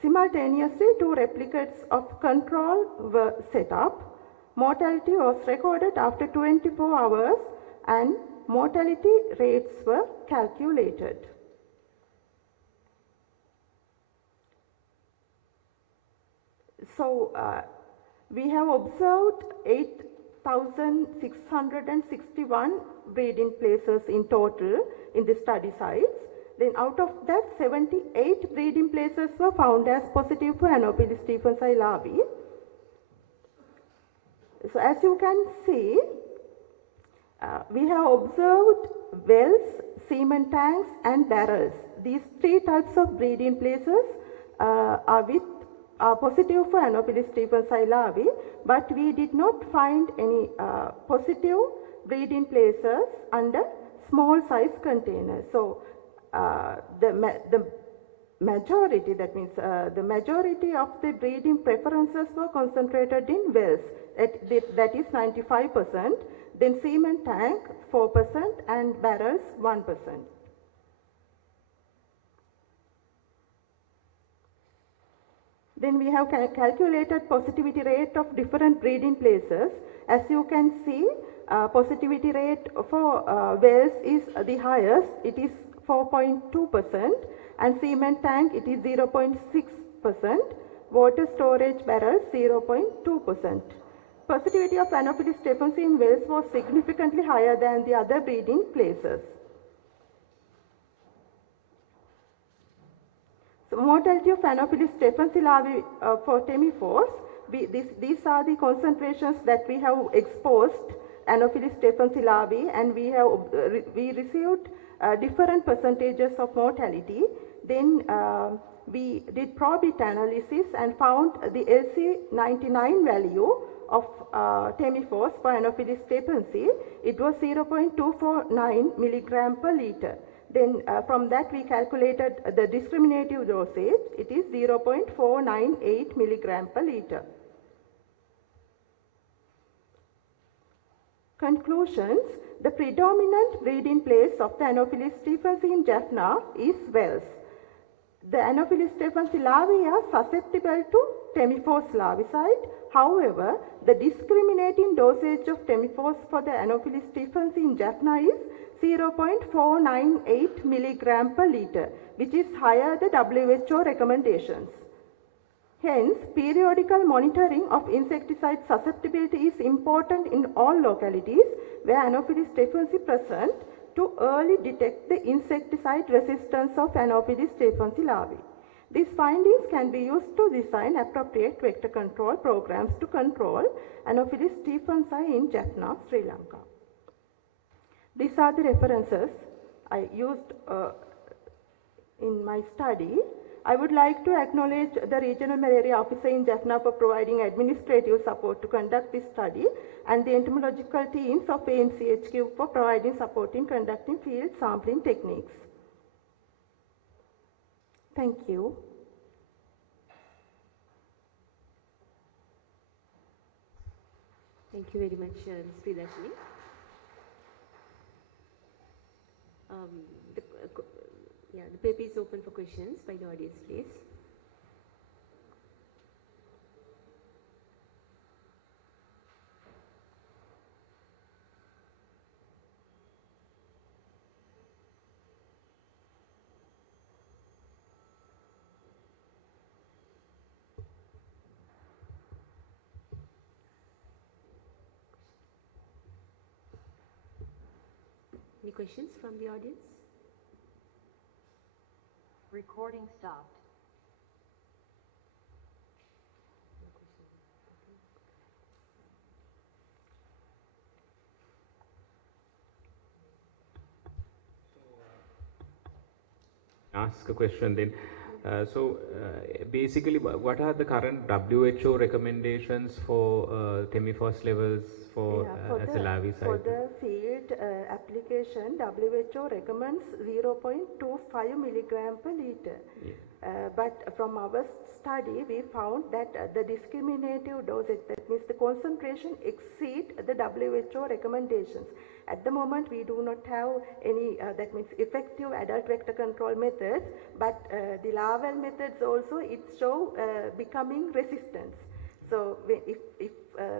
Simultaneously, 2 replicates of control were set up. Mortality was recorded after 24 hours and mortality rates were calculated. So we have observed 8,661 breeding places in total in the study sites. Then out of that, 78 breeding places were found as positive for Anopheles stephensii larvae. So as you can see, we have observed wells, semen tanks and barrels. These three types of breeding places are positive for Anopheles stephensii larvae, but we did not find any positive breeding places under small size containers. So the majority, that means the majority of the breeding preferences were concentrated in wells, that is 95%, then semen tank 4% and barrels 1%. Then we have calculated positivity rate of different breeding places. As you can see, positivity rate for wells is the highest, it is 4.2%, and semen tank it is 0.6%, water storage barrels 0.2%. Positivity of Anopheles stephensii in wells was significantly higher than the other breeding places. So mortality of Anopheles stephensii larvae for temiphos, these are the concentrations that we have exposed Anopheles stephensii larvae, and we received different percentages of mortality. Then we did probit analysis and found the LC99 value of temiphos for Anopheles stephensii. It was 0.249 milligram per liter. Then from that we calculated the discriminative dosage. It is 0.498 milligram per liter. Conclusions. The predominant breeding place of the Anopheles stephensii in Jaffna is wells. The Anopheles stephensii larvae are susceptible to temiphos larvicide. However, the discriminating dosage of temiphos for the Anopheles stephensii in Jaffna is 0.498 milligram per liter, which is higher than WHO recommendations. Hence, periodical monitoring of insecticide susceptibility is important in all localities where Anopheles stephensii present to early detect the insecticide resistance of Anopheles stephensii larvae. These findings can be used to design appropriate vector control programs to control Anopheles stephensii in Jaffna, Sri Lanka. These are the references I used in my study. I would like to acknowledge the Regional Malaria Officer in Jaffna for providing administrative support to conduct this study, and the entomological teams of ANCHQ for providing support in conducting field sampling techniques. Thank you. Thank you very much, Ms. Priyadarshini. The paper is open for questions by the audience, please. Any questions from the audience? Recording stopped. Ask a question then. Basically, what are the current WHO recommendations for temiphos levels for as a larvicide? For the field application, WHO recommends 0.25 milligram per liter. Yeah. But from our study, we found that the discriminative dosage, that means the concentration, exceed the WHO recommendations. At the moment, we do not have any, that means effective adult vector control methods, but the larval methods also, it show becoming resistance. So if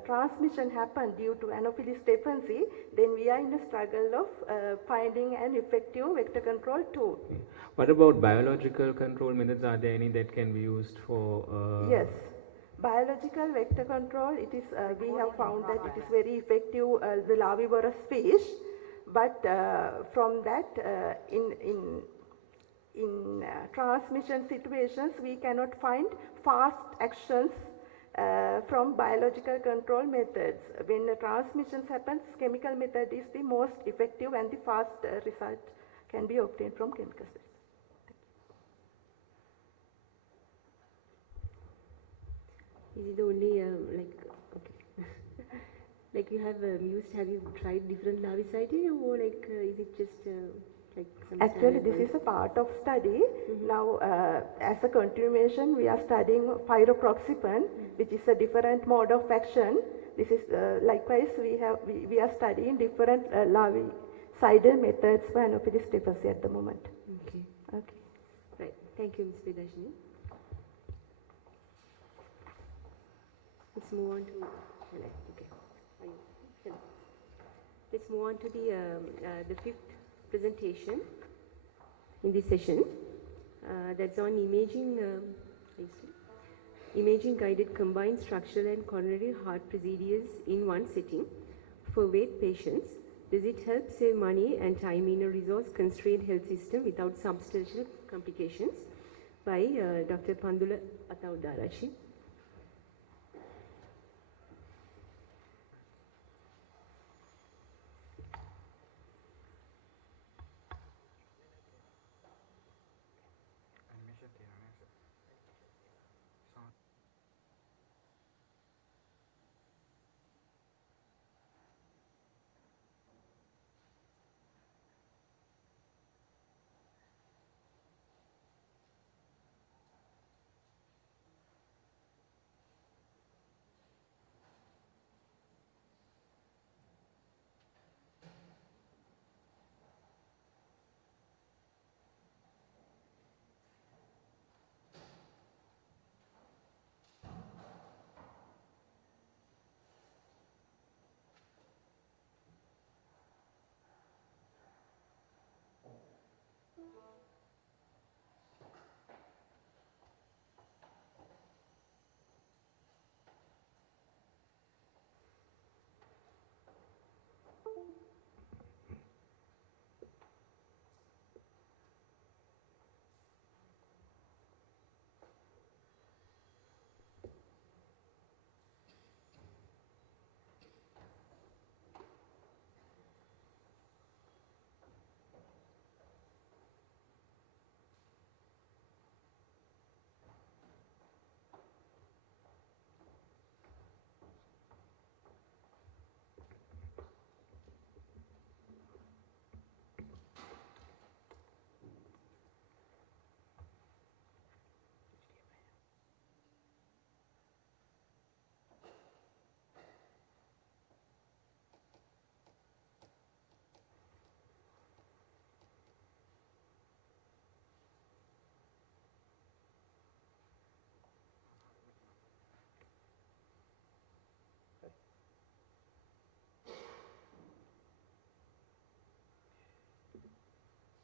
transmission happen due to Anopheles stephensi, then we are in a struggle of finding an effective vector control tool. What about biological control methods? Are there any that can be used for? Yes. Biological vector control, it is, we have found that it is very effective, the larvivorous fish, but from that, in transmission situations, we cannot find fast actions from biological control methods. When the transmissions happens, chemical method is the most effective and the fast result can be obtained from chemical studies. Is it the only, okay. Like you have have you tried different larvicides, or like is it just like some Actually, this is a part of study. Now, as a continuation, we are studying pyroproxypan, which is a different mode of action. This is likewise, we are studying different larvicidal methods for Anopheles stephensi at the moment. Okay. Okay. Right. Thank you, Ms. Vedashini. Let's move on to, let's move on to the fifth presentation in this session. That's on imaging guided combined structural and coronary heart procedures in one setting for weight patients. Does it help save money and time in a resource constrained health system without substantial complications? By Dr. Pandula Ataudarachi.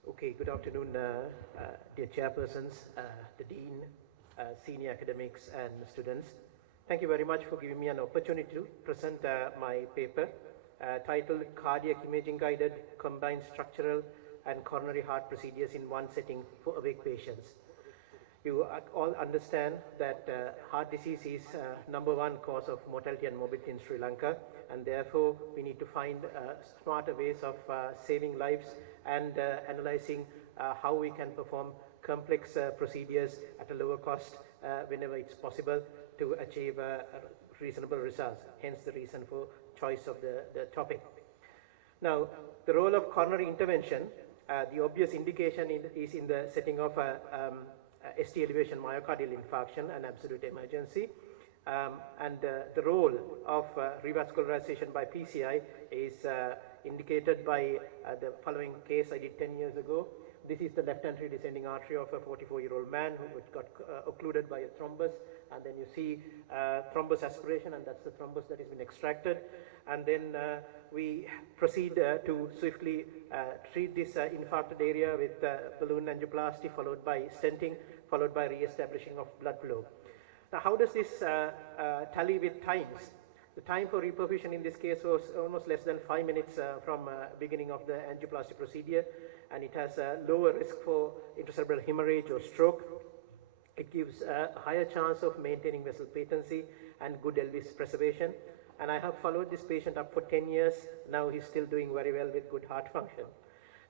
Okay, good afternoon, dear chairpersons, the dean, senior academics and students. Thank you very much for giving me an opportunity to present my paper titled Cardiac Imaging Guided Combined Structural and Coronary Heart Procedures in One Setting for Awake Patients. You all understand that heart disease is #1 cause of mortality and morbidity in Sri Lanka, and therefore we need to find smarter ways of saving lives and analyzing how we can perform complex procedures at a lower cost whenever it's possible to achieve reasonable results, hence the reason for choice of the topic. Now, the role of coronary intervention, the obvious indication is in the setting of ST elevation myocardial infarction, an absolute emergency. And the role of revascularization by PCI is indicated by the following case I did 10 years ago, This is the left entry descending artery of a 44-year-old man who got occluded by a thrombus, and then you see thrombus aspiration, and that's the thrombus that has been extracted. And then we proceed to swiftly treat this infarcted area with balloon angioplasty, followed by stenting, followed by re-establishing of blood flow. Now, how does this tally with times? The time for reperfusion in this case was almost less than 5 minutes from beginning of the angioplasty procedure, and it has a lower risk for intracerebral hemorrhage or stroke. It gives a higher chance of maintaining vessel patency and good LV preservation. And I have followed this patient up for 10 years. Now he's still doing very well with good heart function.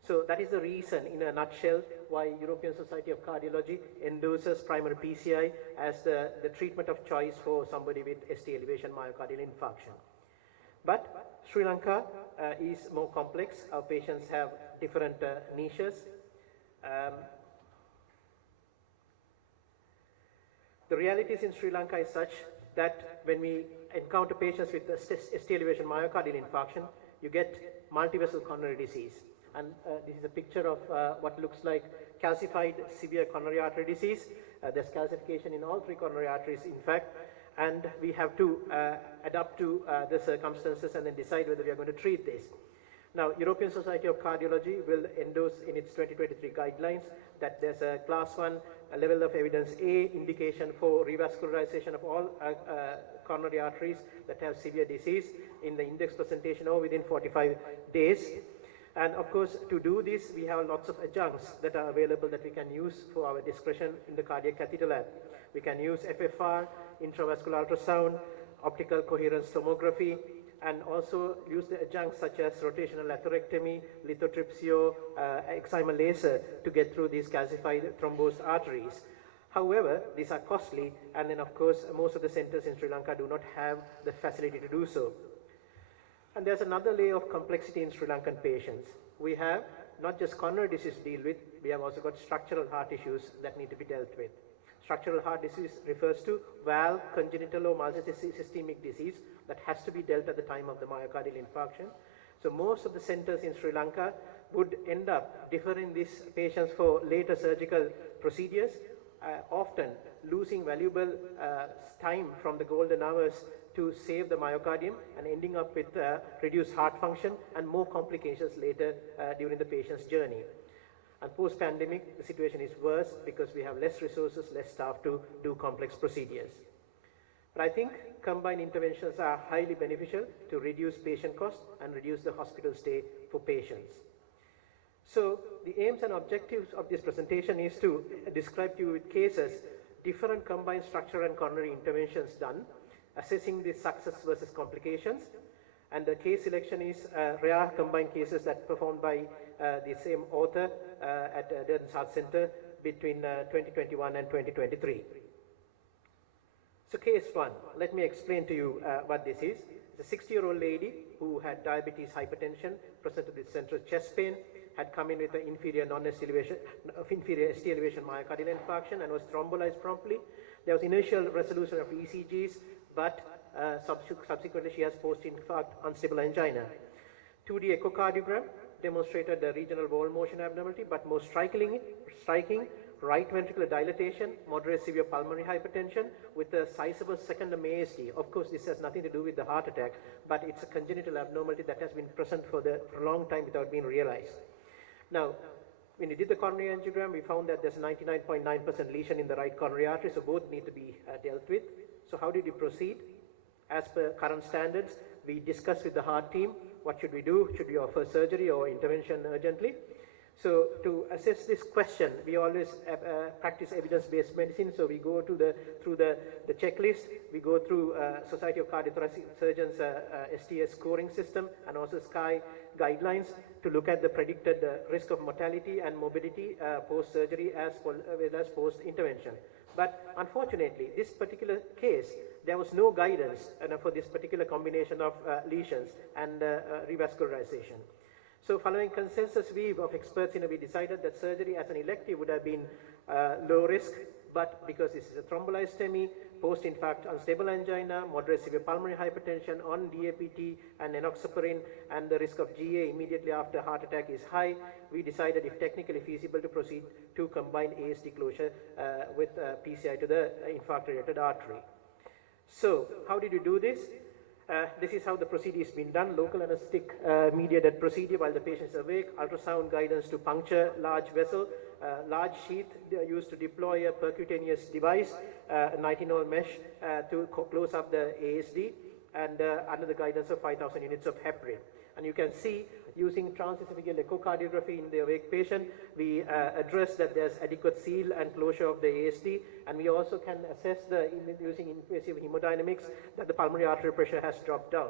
So that is the reason, in a nutshell, why European Society of Cardiology endorses primary PCI as the treatment of choice for somebody with ST elevation myocardial infarction. But Sri Lanka is more complex. Our patients have different niches. The realities in Sri Lanka is such that when we encounter patients with ST elevation myocardial infarction, you get multivessel coronary disease. And this is a picture of what looks like calcified severe coronary artery disease. There's calcification in all 3 coronary arteries, in fact, and we have to adapt to the circumstances and then decide whether we are going to treat this. Now, European Society of Cardiology will endorse in its 2023 guidelines that there's a class 1 level of evidence A indication for revascularization of all coronary arteries that have severe disease in the index presentation or within 45 days. And of course, to do this, we have lots of adjuncts that are available that we can use for our discretion in the cardiac catheter lab. We can use FFR, intravascular ultrasound, optical coherence tomography, and also use the adjuncts such as rotational atherectomy, lithotripsy, excimer laser to get through these calcified thrombosed arteries. However, these are costly, and then of course, most of the centers in Sri Lanka do not have the facility to do so. And there's another layer of complexity in Sri Lankan patients. We have not just coronary disease to deal with, we have also got structural heart issues that need to be dealt with. Structural heart disease refers to valve, congenital or multisystemic disease that has to be dealt at the time of the myocardial infarction. So most of the centers in Sri Lanka would end up deferring these patients for later surgical procedures, often losing valuable time from the golden hours to save the myocardium and ending up with reduced heart function and more complications later during the patient's journey. And post-pandemic, the situation is worse because we have less resources, less staff to do complex procedures. But I think combined interventions are highly beneficial to reduce patient costs and reduce the hospital stay for patients. So the aims and objectives of this presentation is to describe to you with cases different combined structural and coronary interventions done, assessing the success versus complications, and the case selection is rare combined cases that performed by the same author at Durden's Heart Center between 2021 and 2023. So case 1, let me explain to you what this is. It's a 60-year-old lady who had diabetes, hypertension, presented with central chest pain, had come in with an inferior ST elevation myocardial infarction and was thrombolized promptly. There was initial resolution of ECGs, but subsequently she has post-infarct unstable angina. 2D echocardiogram demonstrated the regional wall motion abnormality, but most striking, right ventricular dilatation, moderate severe pulmonary hypertension with a sizable second MASD. Of course, this has nothing to do with the heart attack, but it's a congenital abnormality that has been present for a long time without being realized. Now, when we did the coronary angiogram, we found that there's a 99.9% lesion in the right coronary artery, so both need to be dealt with. So how did we proceed? As per current standards, we discussed with the heart team, what should we do? Should we offer surgery or intervention urgently? So to assess this question, we always practice evidence-based medicine. So we go through the checklist. We go through Society of Cardiothoracic Surgeons STS scoring system and also SCI guidelines to look at the predicted risk of mortality and morbidity post-surgery as well as post-intervention. But unfortunately, this particular case, there was no guidance for this particular combination of lesions and revascularization. So following consensus view of experts, we decided that surgery as an elective would have been low risk, but because this is a thrombolystomy, post-infarct unstable angina, moderate severe pulmonary hypertension on DAPT and enoxaparin, and the risk of GA immediately after heart attack is high, we decided, if technically feasible, to proceed to combine ASD closure with PCI to the infarct-related artery. So, how did you do this? This is how the procedure is being done. Local anesthetic mediated procedure while the patient is awake, ultrasound guidance to puncture large vessel, large sheath used to deploy a percutaneous device, a nitinol mesh to close up the ASD, and under the guidance of 5,000 units of heparin. And you can see, using transesophageal echocardiography in the awake patient, we address that there's adequate seal and closure of the ASD, and we also can assess using invasive hemodynamics that the pulmonary artery pressure has dropped down.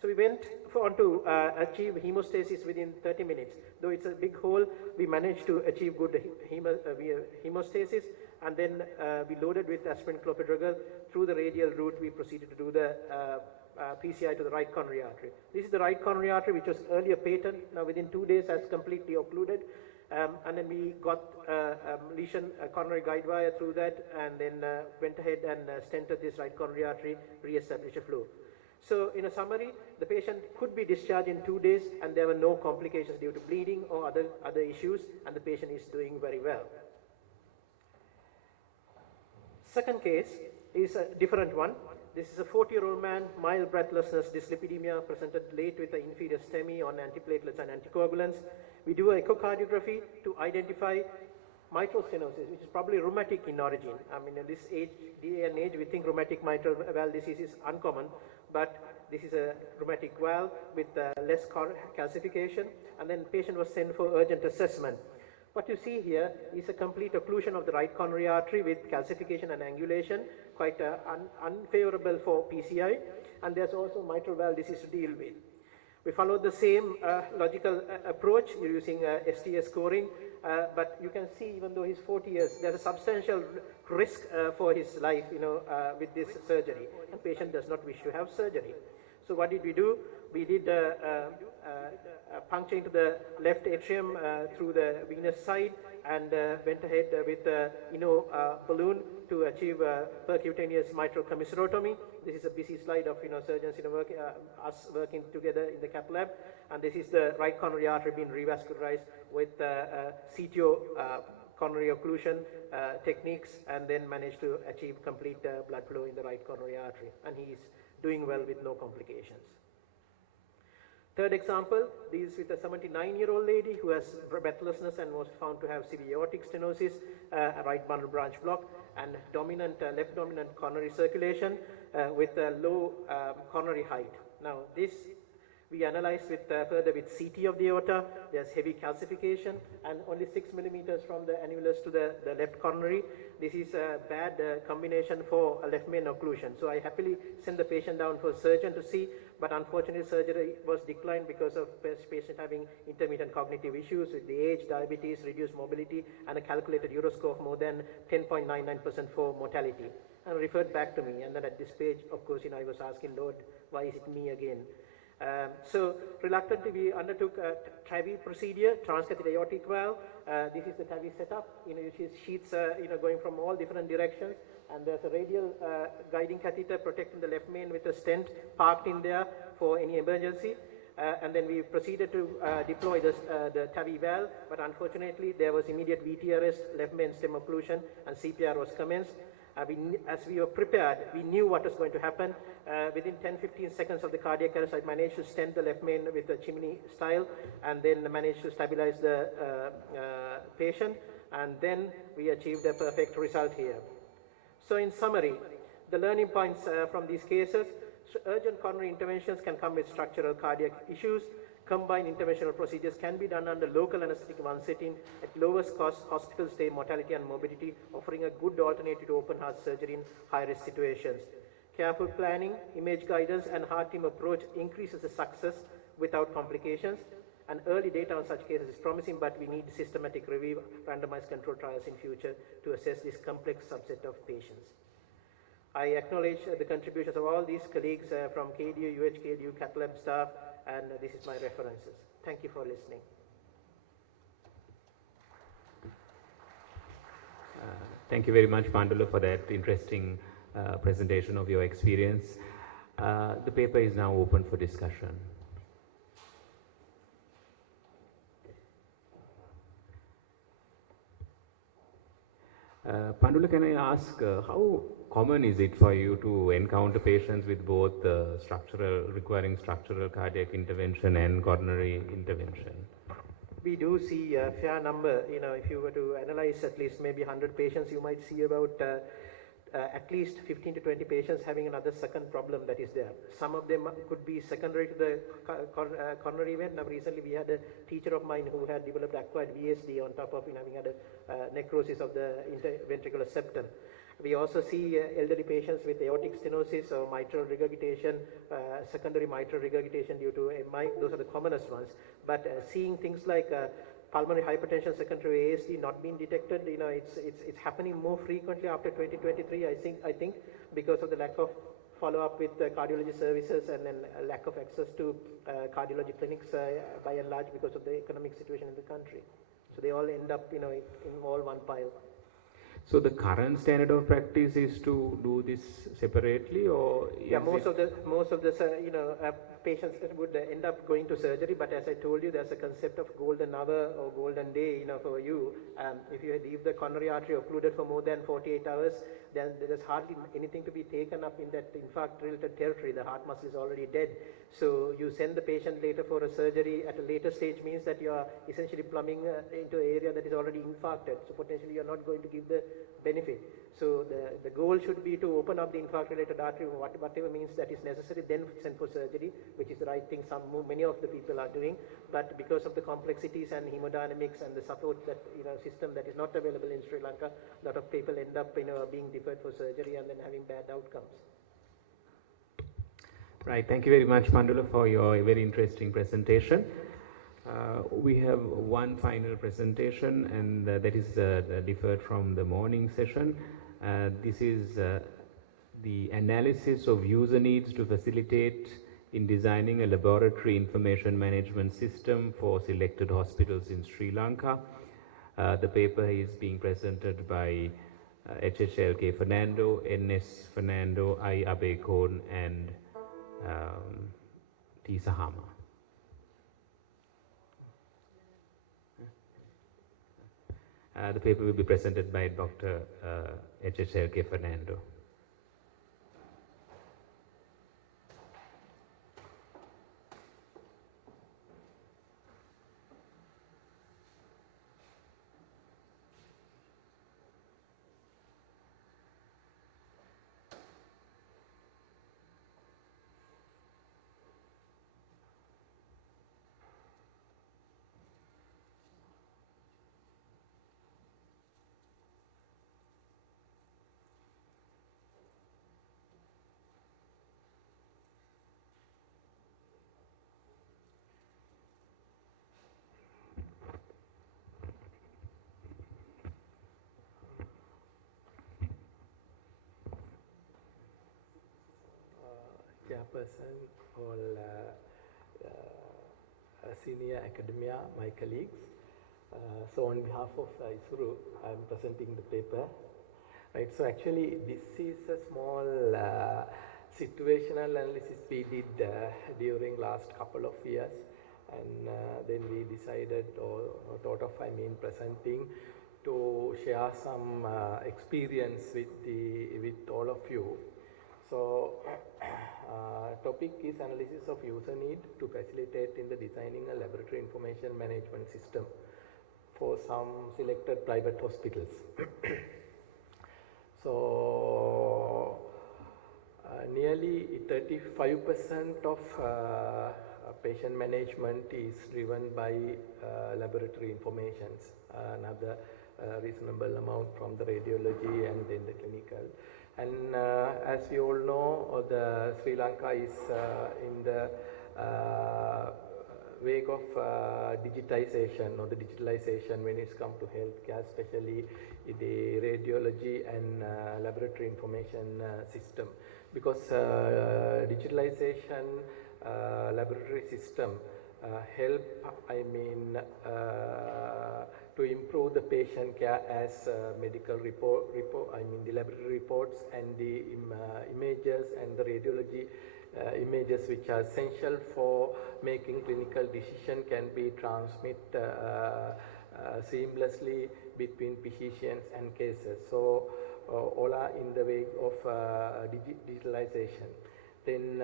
So we went on to achieve hemostasis within 30 minutes. Though it's a big hole, we managed to achieve good hemostasis, and then we loaded with aspirin clopidogrel. Through the radial route, we proceeded to do the PCI to the right coronary artery. This is the right coronary artery, which was earlier patent. Now within 2 days has completely occluded. And then we got lesion coronary guide wire through that, and then went ahead and stented this right coronary artery, re-established a flow. So in a summary, the patient could be discharged in 2 days, and there were no complications due to bleeding or other issues, and the patient is doing very well. Second case is a different one. This is a 40-year-old man, mild breathlessness, dyslipidemia, presented late with an inferior STEMI on antiplatelets and anticoagulants. We do an echocardiography to identify mitral stenosis, which is probably rheumatic in origin. I mean, in this day and age, we think rheumatic mitral valve disease is uncommon, but this is a rheumatic valve with less calcification, and then the patient was sent for urgent assessment. What you see here is a complete occlusion of the right coronary artery with calcification and angulation, quite unfavorable for PCI, and there's also mitral valve disease to deal with. We followed the same logical approach using STS scoring, but you can see, even though he's 40 years, there's a substantial risk for his life, with this surgery, and the patient does not wish to have surgery. So what did we do? We did puncture into the left atrium through the venous side, and went ahead with a balloon to achieve percutaneous mitral commissurotomy. This is a busy slide of surgeons us working together in the cath lab, and this is the right coronary artery being revascularized with CTO coronary occlusion techniques, and then managed to achieve complete blood flow in the right coronary artery, and he is doing well with no complications. Third example, this is with a 79-year-old lady who has breathlessness and was found to have severe aortic stenosis, a right bundle branch block, and left dominant coronary circulation with a low coronary height. Now this we analyzed further with CT of the aorta. There's heavy calcification and only 6 millimeters from the annulus to the left coronary. This is a bad combination for a left main occlusion. So I happily sent the patient down for a surgeon to see, but unfortunately surgery was declined because of patient having intermittent cognitive issues with the age, diabetes, reduced mobility, and a calculated Euroscore of more than 10.99% for mortality. And referred back to me, and then at this page, of course, I was asking, Lord, why is it me again? So reluctantly we undertook a TAVI procedure, transcatheter aortic valve. This is the TAVI setup. You see sheets going from all different directions, and there's a radial guiding catheter protecting the left main with a stent parked in there for any emergency. And then we proceeded to deploy the TAVI valve, but unfortunately there was immediate VT arrest, left main stem occlusion, and CPR was commenced. As we were prepared, we knew what was going to happen. Within 10-15 seconds of the cardiac arrest, I managed to stent the left main with a chimney style, and then managed to stabilize the patient, and then we achieved a perfect result here. So in summary, the learning points from these cases: urgent coronary interventions can come with structural cardiac issues. Combined interventional procedures can be done under local anesthetic one sitting at lowest cost, hospital stay, mortality and morbidity, offering a good alternative to open heart surgery in high-risk situations. Careful planning, image guidance and heart team approach increases the success without complications. And early data on such cases is promising, but we need systematic review, randomized control trials in future to assess this complex subset of patients. I acknowledge the contributions of all these colleagues from KDU, UHKDU, cath lab staff, and this is my references. Thank you for listening. Thank you very much, Pandula, for that interesting presentation of your experience. The paper is now open for discussion. Pandula, can I ask, how common is it for you to encounter patients with both requiring structural cardiac intervention and coronary intervention? We do see a fair number. If you were to analyze at least maybe 100 patients, you might see about at least 15 to 20 patients having another second problem that is there. Some of them could be secondary to the coronary event. Now recently we had a teacher of mine who had developed acquired VSD on top of having had a necrosis of the interventricular septum. We also see elderly patients with aortic stenosis or mitral regurgitation, secondary mitral regurgitation due to MI. Those are the commonest ones. But seeing things like pulmonary hypertension secondary ASD not being detected, it's happening more frequently after 2023. I think because of the lack of follow-up with cardiology services and then a lack of access to cardiology clinics by and large because of the economic situation in the country. So they all end up, in all one pile. So the current standard of practice is to do this separately, or most of the patients would end up going to surgery. But as I told you, there's a concept of golden hour or golden day. For you, if you leave the coronary artery occluded for more than 48 hours, then there's hardly anything to be taken up in that infarct-related territory. The heart muscle is already dead. So you send the patient later for a surgery at a later stage means that you are essentially plumbing into an area that is already infarcted. So potentially you're not going to give the benefit. So the goal should be to open up the infarct-related artery, whatever means that is necessary, then send for surgery, which is the right thing many of the people are doing. But because of the complexities and hemodynamics and the support that system that is not available in Sri Lanka, a lot of people end up being deferred for surgery and then having bad outcomes. Right. Thank you very much, Pandula, for your very interesting presentation. We have one final presentation, and that is deferred from the morning session. This is the analysis of user needs to facilitate in designing a laboratory information management system for selected hospitals in Sri Lanka. The paper is being presented by HHLK Fernando, NS Fernando, I Abeygoonawardena, and T Sahama. The paper will be presented by Dr. HHLK Fernando. Chairperson, all senior academia, my colleagues. So on behalf of ISRU, I am presenting the paper. Right, so actually this is a small situational analysis we did during last couple of years, and then we decided or thought of presenting to share some experience with all of you. So topic is analysis of user need to facilitate in the designing a laboratory information management system for some selected private hospitals. So nearly 35% of patient management is driven by laboratory informations, another reasonable amount from the radiology and then the clinical. And as we all know, the Sri Lanka is in the wake of digitization or the digitalization when it's come to healthcare, especially the radiology and laboratory information system. Because digitalization laboratory system help, to improve the patient care as medical the laboratory reports and the images and the radiology images which are essential for making clinical decision can be transmitted seamlessly between physicians and cases. So all are in the way of digitalization. Then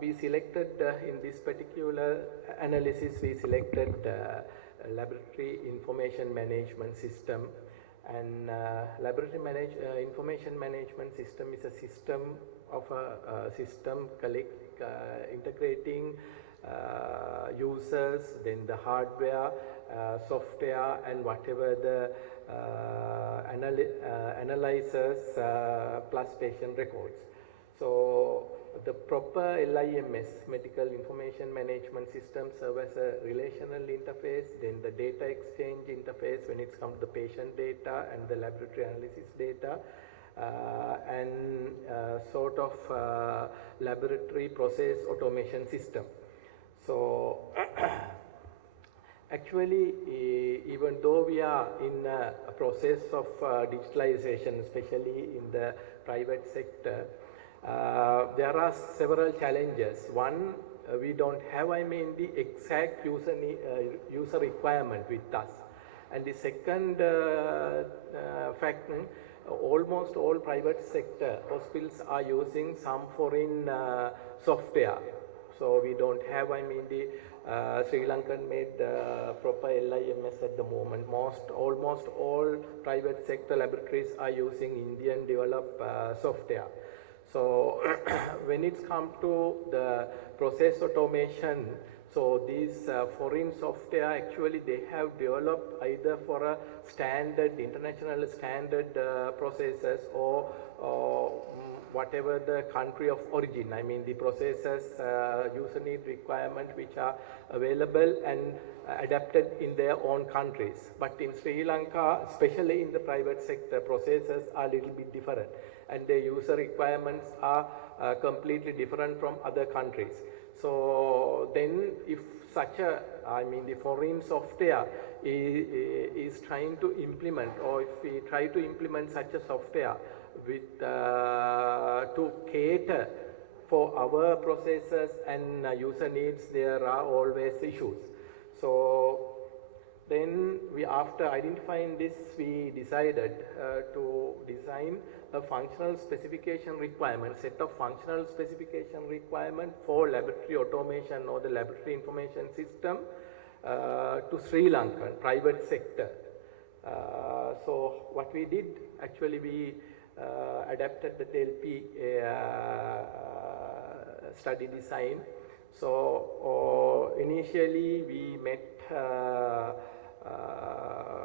we selected in this particular analysis, we selected laboratory information management system. And laboratory information management system is a system of a system integrating users, then the hardware, software, and whatever the analyzers plus patient records. So the proper LIMS, Medical Information Management System, serves as a relational interface, then the data exchange interface when it comes to the patient data and the laboratory analysis data, and sort of laboratory process automation system. So actually, even though we are in a process of digitalization, especially in the private sector, there are several challenges. One, we don't have, the exact user requirement with us. And the second fact, almost all private sector hospitals are using some foreign software. So we don't have, the Sri Lankan made proper LIMS at the moment. Almost all private sector laboratories are using Indian developed software. So when it comes to the process automation, so these foreign software actually they have developed either for a standard, international standard processes or whatever the country of origin. The processes user need requirement which are available and adapted in their own countries. But in Sri Lanka, especially in the private sector, processes are a little bit different and their user requirements are completely different from other countries. So then if such a, the foreign software is trying to implement, or if we try to implement such a software with to cater for our processes and user needs, there are always issues. So then after identifying this, we decided to design a functional specification requirement, set of functional specification requirement for laboratory automation or the laboratory information system to Sri Lankan private sector. So what we did, actually we adapted the TLP study design. So initially we met,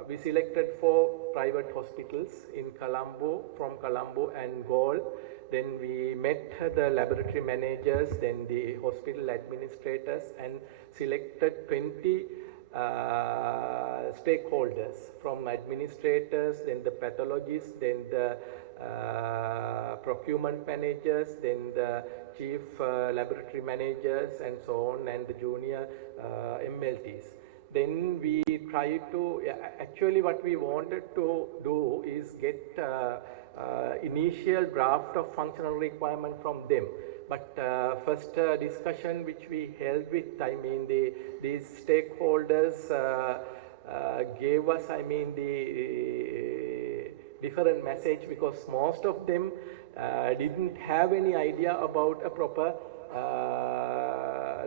we selected 4 private hospitals in Colombo, from Colombo and Galle. Then we met the laboratory managers, then the hospital administrators, and selected 20 stakeholders, from administrators, then the pathologists, then the procurement managers, then the chief laboratory managers, and so on, and the junior MLTs. Then we try to, actually what we wanted to do is get initial draft of functional requirement from them. But first discussion which we held with, these stakeholders gave us, the different message, because most of them didn't have any idea about a proper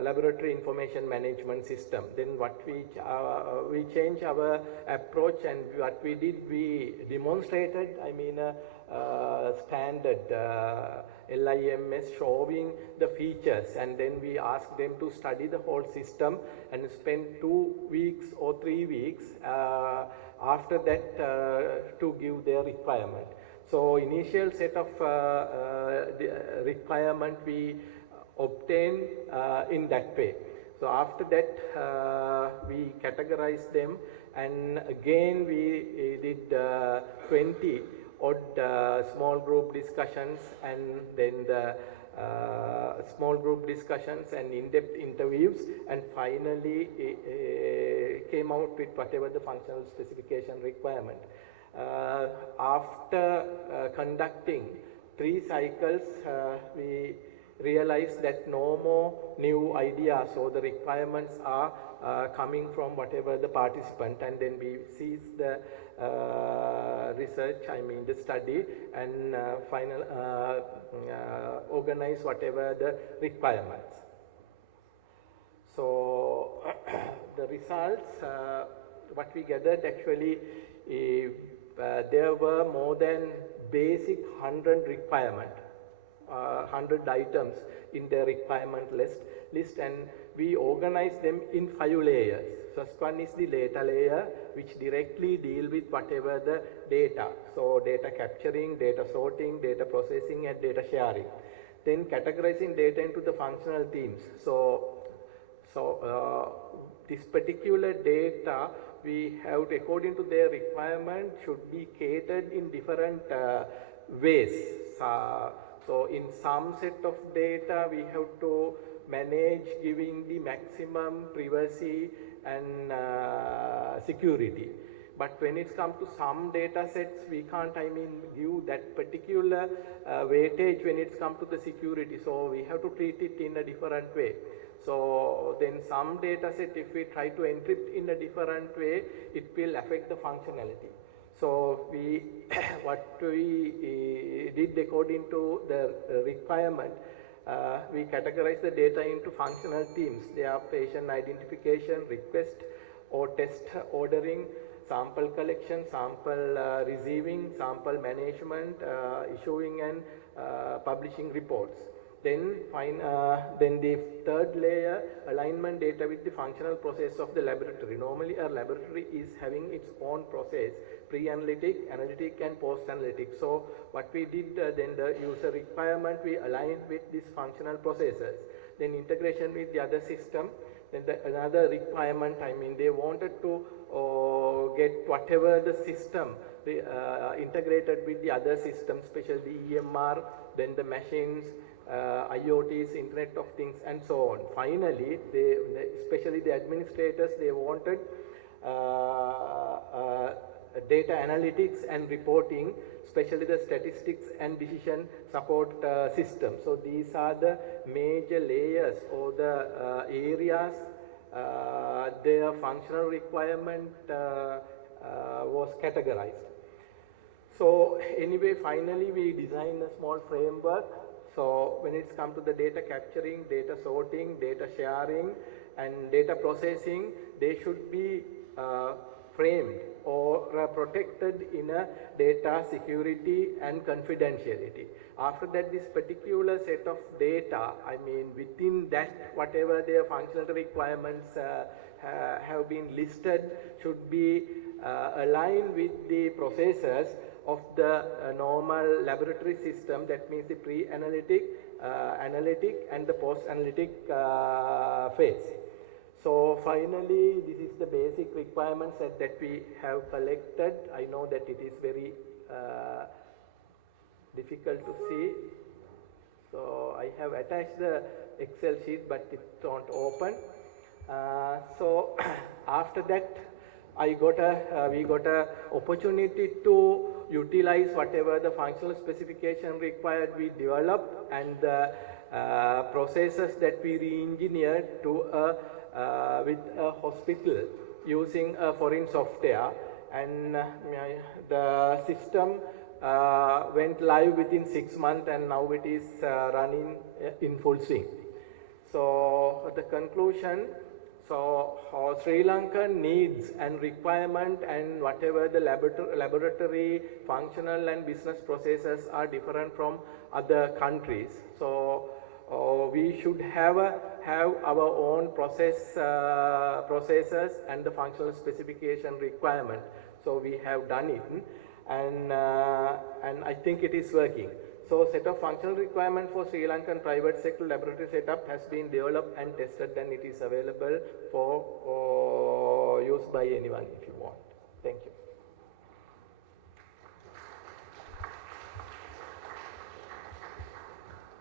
laboratory information management system. Then what we changed our approach, and what we did, we demonstrated, a standard LIMS showing the features, and then we asked them to study the whole system and spend 2 weeks or 3 weeks after that to give their requirement. So initial set of requirement we obtained in that way. So after that we categorized them, and again we did 20 odd small group discussions, and then the small group discussions and in-depth interviews, and finally came out with whatever the functional specification requirement. After conducting 3 cycles, we realized that no more new ideas or the requirements are coming from whatever the participant, and then we ceased the research, the study, and organize whatever the requirements. So the results, what we gathered actually, there were more than basic 100 requirement, 100 items in the requirement list, and we organized them in 5 layers. First one is the data layer, which directly deal with whatever the data. So data capturing, data sorting, data processing, and data sharing. Then categorizing data into the functional themes. So this particular data we have, according to their requirement, should be catered in different ways. So in some set of data, we have to manage giving the maximum privacy and security. But when it comes to some data sets, we can't, give that particular weightage when it comes to the security. So we have to treat it in a different way. So then some data set, if we try to encrypt in a different way, it will affect the functionality. So what we did according to the requirement, we categorize the data into functional themes. They are patient identification, request or test ordering, sample collection, sample receiving, sample management, issuing and publishing reports. Then the third layer, alignment data with the functional process of the laboratory. Normally a laboratory is having its own process, pre-analytic, analytic and post-analytic. So what we did, then the user requirement, we aligned with these functional processes. Then integration with the other system. Then another requirement, they wanted to get whatever the system integrated with the other systems, especially EMR, then the machines, IoTs, Internet of Things, and so on. Finally, especially the administrators, they wanted data analytics and reporting, especially the statistics and decision support system. So these are the major layers or the areas their functional requirement was categorized. So anyway, finally we designed a small framework. So when it's come to the data capturing, data sorting, data sharing, and data processing, they should be framed or protected in a data security and confidentiality. After that, this particular set of data, within that, whatever their functional requirements have been listed, should be aligned with the processes of the normal laboratory system. That means the pre-analytic, analytic, and the post-analytic phase. So finally, this is the basic requirements that we have collected. I know that it is very difficult to see. So I have attached the Excel sheet, but it won't open. So after that, we got a opportunity to utilize whatever the functional specification required we developed, and the processes that we re-engineered to with a hospital using a foreign software, and the system went live within 6 months, and now it is running in full swing. So the conclusion, so Sri Lanka needs and requirement and whatever the laboratory functional and business processes are different from other countries. So we should have our own processes and the functional specification requirement. So we have done it, and I think it is working. So set of functional requirement for Sri Lankan private sector laboratory setup has been developed and tested, and it is available for use by anyone if you want. Thank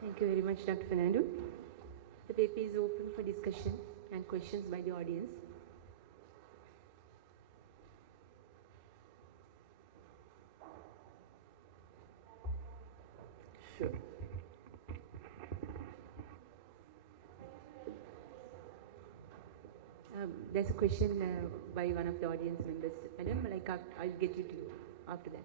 you. Thank you very much, Dr. Fernando. The paper is open for discussion and questions by the audience. Sure. There's a question by one of the audience members. Madam, I'll get you to after that.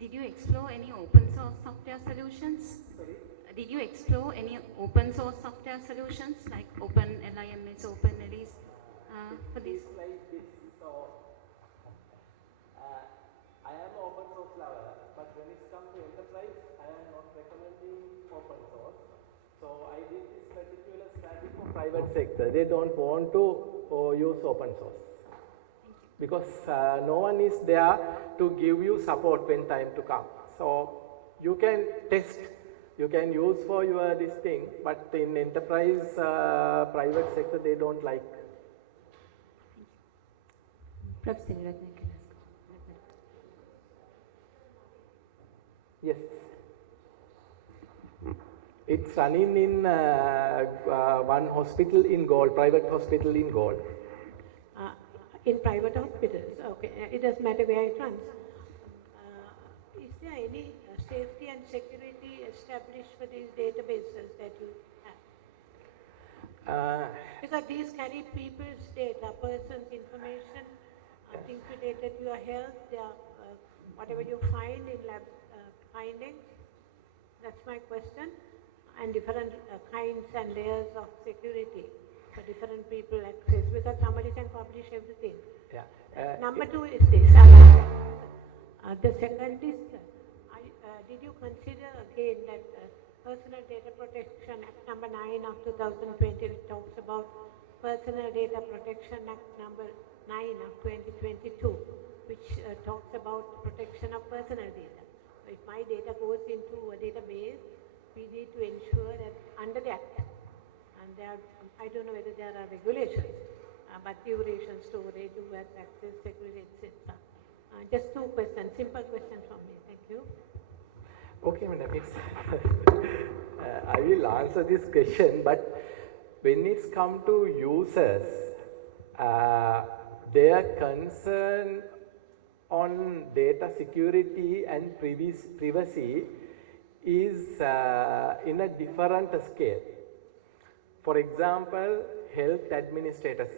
Did you explore any open source software solutions? Sorry? Did you explore any open source software solutions like Open LIMS, Open LIS for this? Like this. So, I am open source lover, but when it comes to enterprise, I am not recommending open source. So I did this particular study for private sector. They don't want to use open source because no one is there to give you support when time to come. So you can test, you can use for your this thing, but in enterprise, private sector, they don't like. Prof. Dayarathna can ask. Yes. It's running in one hospital in Gold, private hospital in Gold. In private hospitals, okay. It doesn't matter where it runs. Is there any safety and security established for these databases that you have? Because these carry people's data, person's information, things related to your health, whatever you find in lab findings. That's my question. And different kinds and layers of security for different people access, because somebody can publish everything. Yeah. Number two is this. The second is, did you consider again that Personal Data Protection Act number 9 of 2020 talks about Personal Data Protection Act number 9 of 2022, which talks about protection of personal data. So if my data goes into a database, we need to ensure that under the Act, and there are, I don't know whether there are regulations, but duration, storage, who has access, security, etc. Just two questions, simple questions from me. Thank you. Okay, madam. I will answer this question, but when it's come to users, their concern on data security and privacy is in a different scale. For example, health administrators.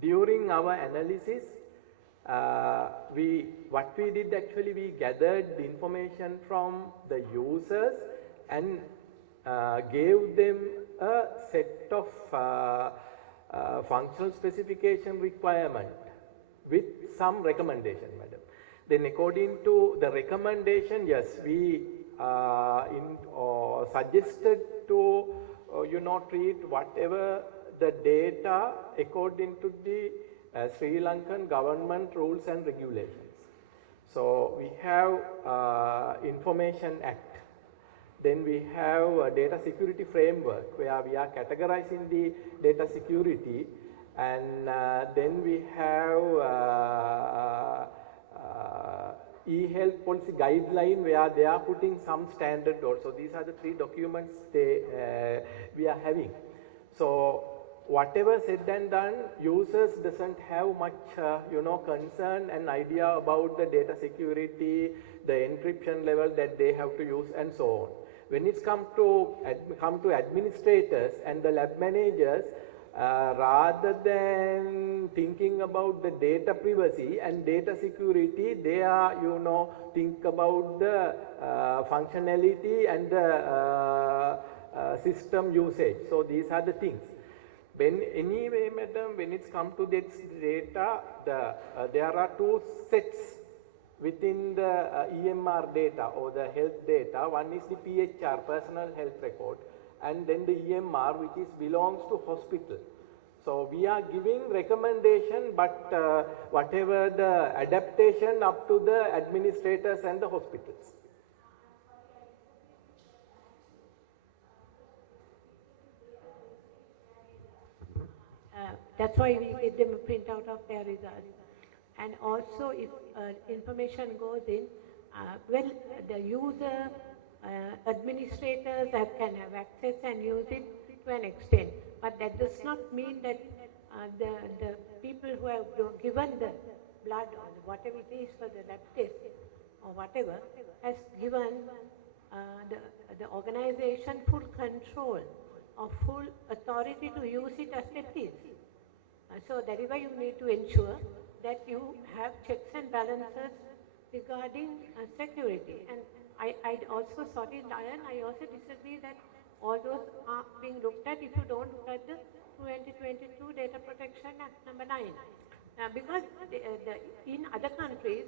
During our analysis, what we did actually, we gathered the information from the users and gave them a set of functional specification requirement with some recommendation, madam. Then according to the recommendation, yes, we suggested to treat whatever the data according to the Sri Lankan government rules and regulations. So we have Information Act. Then we have a data security framework where we are categorizing the data security, and then we have e-health policy guideline where they are putting some standard also. These are the three documents we are having. So whatever said and done, users doesn't have much concern and idea about the data security, the encryption level that they have to use, and so on. When it's come to administrators and the lab managers, rather than thinking about the data privacy and data security, they are, think about the functionality and the system usage. So these are the things. Anyway, madam, when it's come to this data, there are two sets within the EMR data or the health data. One is the PHR, personal health record, and then the EMR, which belongs to hospital. So we are giving recommendation, but whatever the adaptation up to the administrators and the hospitals. That's why we give them a printout of their results. And also, if information goes in, the user administrators can have access and use it to an extent. But that does not mean that the people who have given the blood or whatever it is for the lab test or whatever has given the organization full control or full authority to use it as it is. So that is why you need to ensure that you have checks and balances regarding security. And I also, sorry Lion, I also disagree that all those are being looked at if you don't look at the 2022 Data Protection Act number 9. Because in other countries,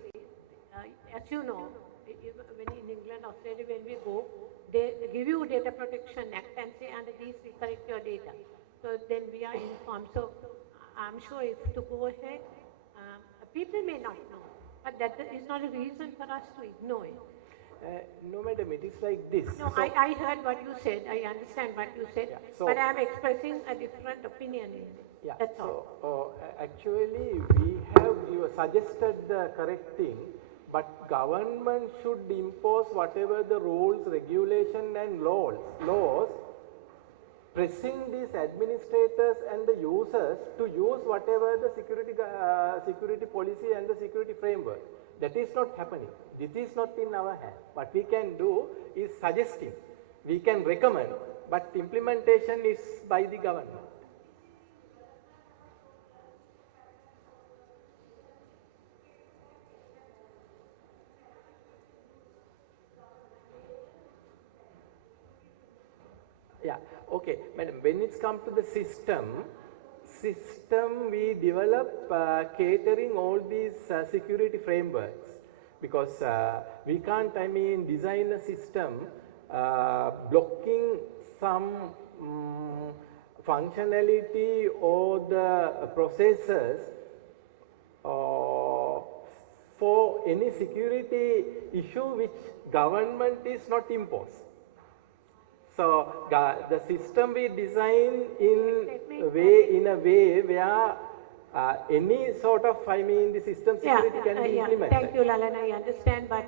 as you know, when in England, Australia, when we go, they give you Data Protection Act and say under these we collect your data. So then we are informed. So I'm sure if to go ahead, people may not know, but that is not a reason for us to ignore it. No, madam, it is like this. No, so, I heard what you said. I understand what you said, but I am expressing a different opinion in this. Yeah, that's all. So, actually, you suggested the correct thing, but government should impose whatever the rules, regulation and laws, pressing these administrators and the users to use whatever the security policy and the security framework. That is not happening. This is not in our hand. What we can do is suggesting. We can recommend, but implementation is by the government. Yeah, okay, madam, when it's come to the system we develop catering all these security frameworks, because we can't, design a system blocking some functionality or the processes for any security issue which government is not imposed. So the system we design in a way where any sort of, the system security can be implemented. Thank you, Lalan. I understand, but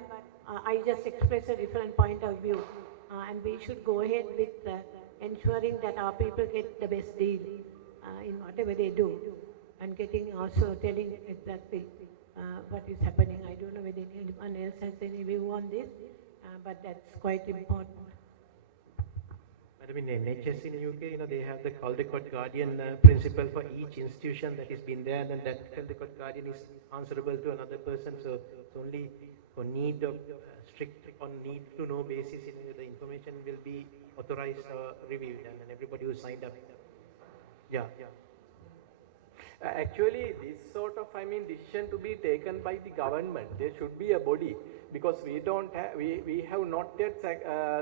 I just express a different point of view, and we should go ahead with ensuring that our people get the best deal in whatever they do, and getting also telling exactly what is happening. I don't know whether anyone else has any view on this, but that's quite important. Madam, in NHS in UK, they have the Caldecott Guardian principle for each institution that has been there, and then that Caldecott Guardian is answerable to another person. So it's only for need of strict on need to know basis, the information will be authorized or reviewed, and then everybody who signed up. Yeah. Actually, this sort of, decision to be taken by the government. There should be a body, because we have not yet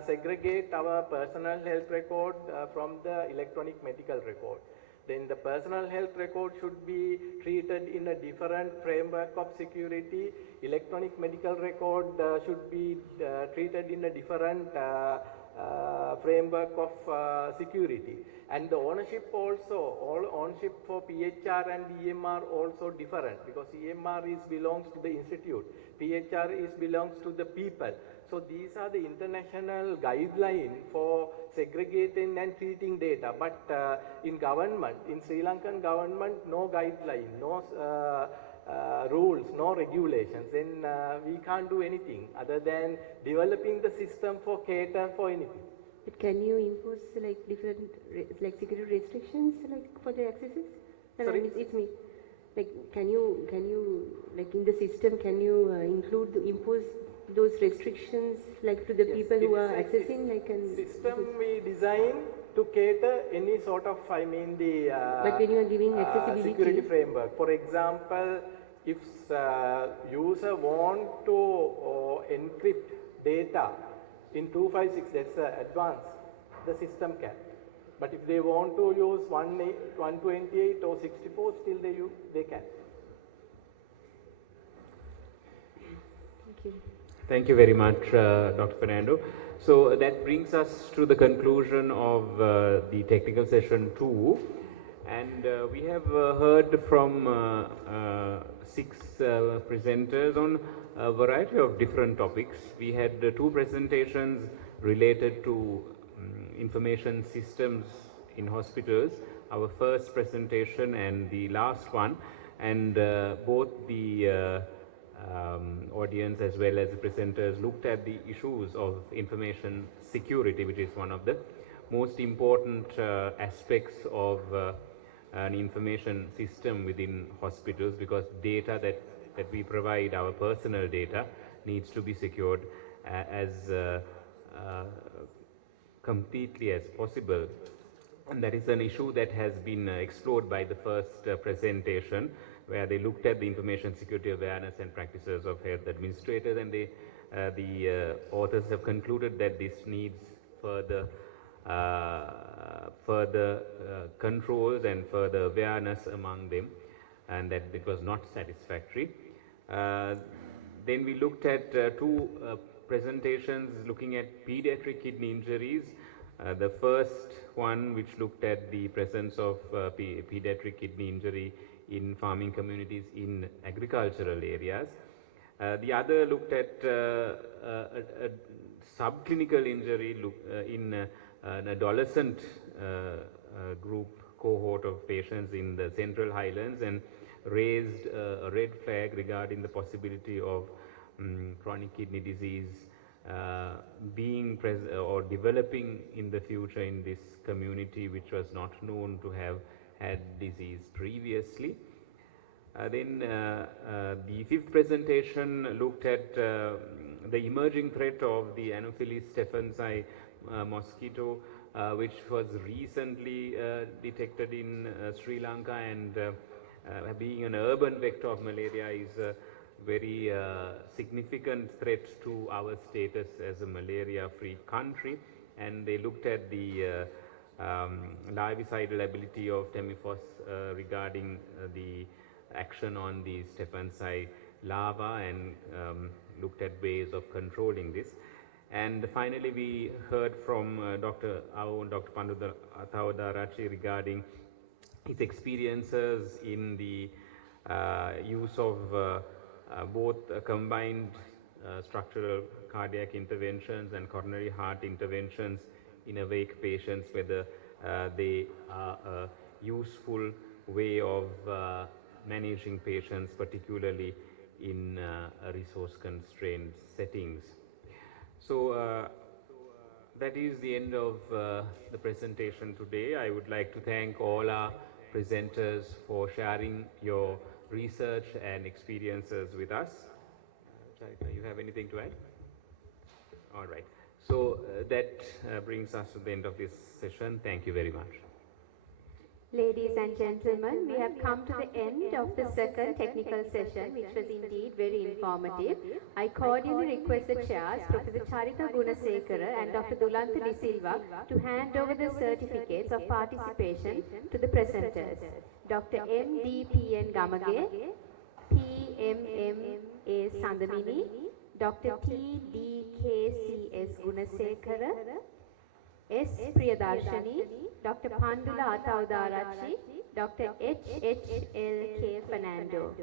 segregate our personal health record from the electronic medical record. Then the personal health record should be treated in a different framework of security. Electronic medical record should be treated in a different framework of security. And the ownership also, all ownership for PHR and EMR also different, because EMR belongs to the institute, PHR belongs to the people. So these are the international guidelines for segregating and treating data. But in government, in Sri Lankan government, no guideline, no rules, no regulations. Then we can't do anything other than developing the system for cater for anything. But can you impose different security restrictions for the accesses? Sorry? It's me. Can you in the system, can you impose those restrictions to the people who are accessing? System we design to cater any sort of, but when you are giving accessibility, security framework. For example, if user want to encrypt data in 256, that's advanced, the system can. But if they want to use 128 or 64, still they can. Thank you. Thank you very much, Dr. Fernando. So that brings us to the conclusion of the technical session 2. And we have heard from 6 presenters on a variety of different topics. We had 2 presentations related to information systems in hospitals, our first presentation and the last one, and both the audience as well as the presenters looked at the issues of information security, which is one of the most important aspects of an information system within hospitals, because data that we provide, our personal data, needs to be secured as completely as possible. And that is an issue that has been explored by the first presentation, where they looked at the information security awareness and practices of health administrators, and the authors have concluded that this needs further controls and further awareness among them, and that it was not satisfactory. Then we looked at two presentations looking at pediatric kidney injuries. The first one, which looked at the presence of pediatric kidney injury in farming communities in agricultural areas. The other looked at a subclinical injury in an adolescent group cohort of patients in the Central Highlands, and raised a red flag regarding the possibility of chronic kidney disease being present or developing in the future in this community, which was not known to have had disease previously. Then the fifth presentation looked at the emerging threat of the Anopheles stephensii mosquito, which was recently detected in Sri Lanka, and being an urban vector of malaria is a very significant threat to our status as a malaria-free country. And they looked at the larvicidal ability of Temifos regarding the action on the stephensii larva, and looked at ways of controlling this. And finally, we heard from Dr. Pandu Thawdarachi regarding his experiences in the use of both combined structural cardiac interventions and coronary heart interventions in awake patients, whether they are a useful way of managing patients, particularly in resource-constrained settings. So that is the end of the presentation today. I would like to thank all our presenters for sharing your research and experiences with us. Charitha, you have anything to add? All right. So that brings us to the end of this session. Thank you very much. Ladies and gentlemen, we have come to the end of the second technical session, which was indeed very informative. I cordially request the chairs, Professor Charitha Goonasekara and Dr. Dulantha de Silva, to hand over the certificates of participation to the presenters. Dr. MDPN Gamage, PMMA Sandamini, Dr. TDKCS Goonasekara, S. Priyadarshani, Dr. Pandula Thawdarachi, Dr. HHLK Fernando.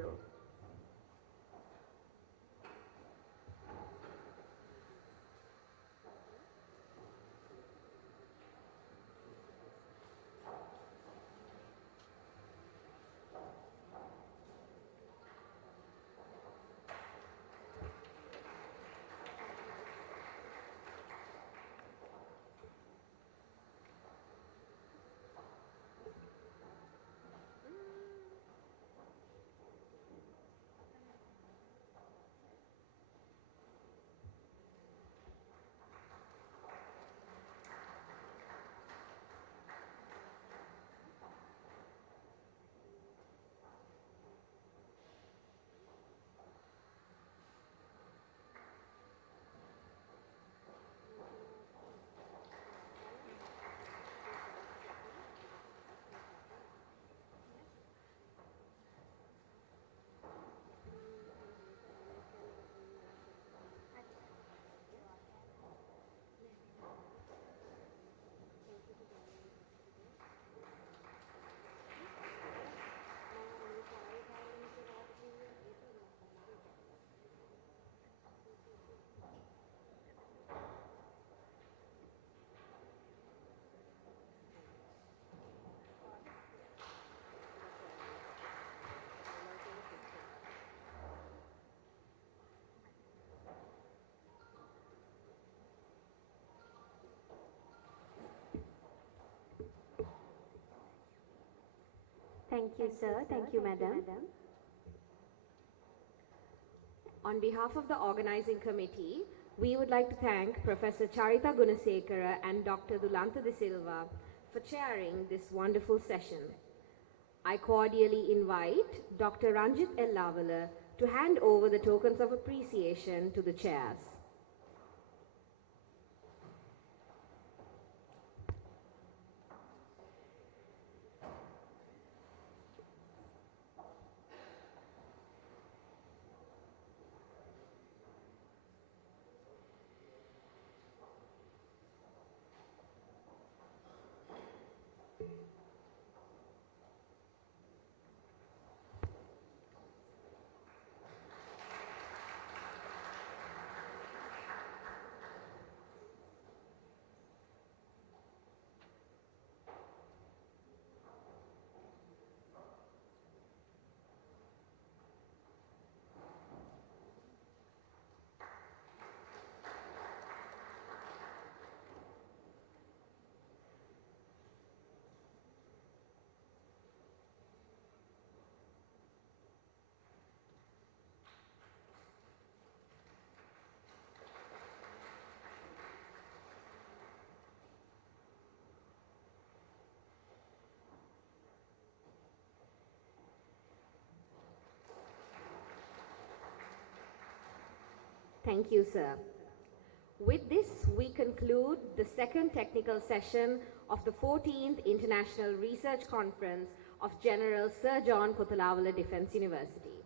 Thank you, sir. Thank you, madam. On behalf of the organizing committee, we would like to thank Professor Charitha Goonasekara and Dr. Dulantha de Silva for chairing this wonderful session. I cordially invite Dr. Ranjit Ellawala to hand over the tokens of appreciation to the chairs. Thank you, sir. With this, we conclude the second technical session of the 14th International Research Conference of General Sir John Kotelawala Defence University.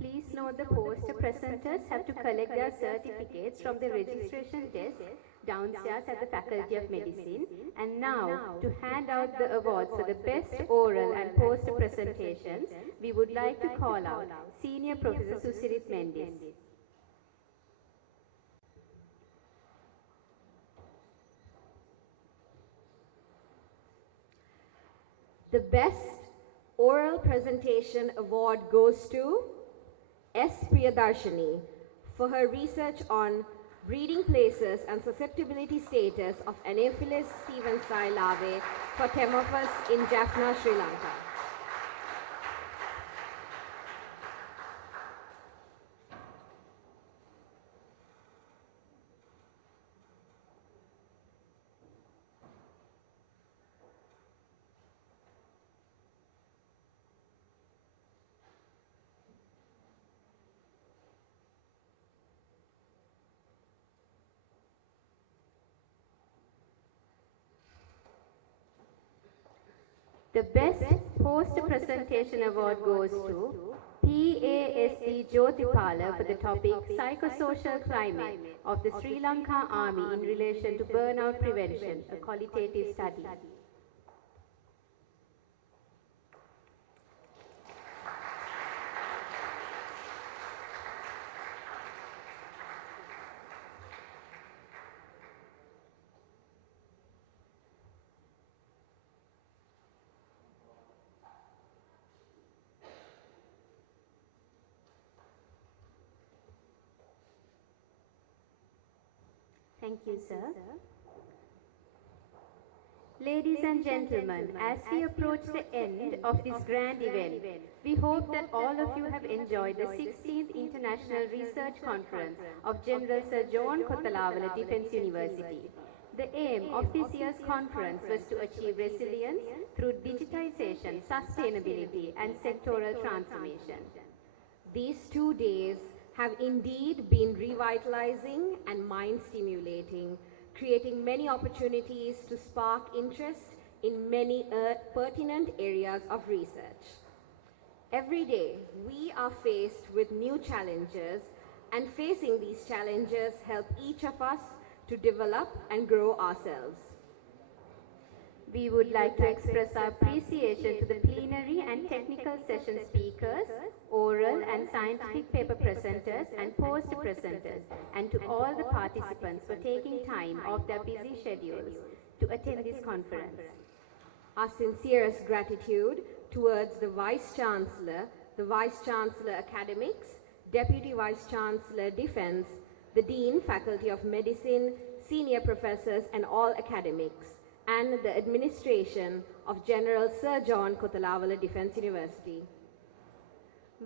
Please note the poster presenters have to collect their certificates from the registration desk downstairs at the Faculty of Medicine. And now, to hand out the awards for the best oral and poster presentations, we would like to call out Senior Professor Susirit Mendis. The Best Oral Presentation Award goes to S. Priyadarshini for her research on breeding places and susceptibility status of Anopheles stevensii larvae for Temophus in Jaffna, Sri Lanka. The Best Poster Presentation Award goes to PASD Jyotipala for the topic Psychosocial Climate of the Sri Lanka Army in relation to burnout prevention, a qualitative study. Thank you, sir. Ladies and gentlemen, as we approach the end of this grand event, we hope that all of you have enjoyed the 16th International Research Conference of General Sir John Kotelawala Defence University. The aim of this year's conference was to achieve resilience through digitization, sustainability, and sectoral transformation. These 2 days have indeed been revitalizing and mind-stimulating, creating many opportunities to spark interest in many pertinent areas of research. Every day, we are faced with new challenges, and facing these challenges help each of us to develop and grow ourselves. We would like to express our appreciation to the plenary and technical session speakers, oral and scientific paper presenters and poster presenters, and to all the participants for taking time off their busy schedules to attend this conference. Our sincerest gratitude towards the Vice Chancellor, the Vice Chancellor Academics, Deputy Vice Chancellor Defence, the Dean, Faculty of Medicine, Senior Professors and all academics. and the administration of General Sir John Kotelawala Defence University.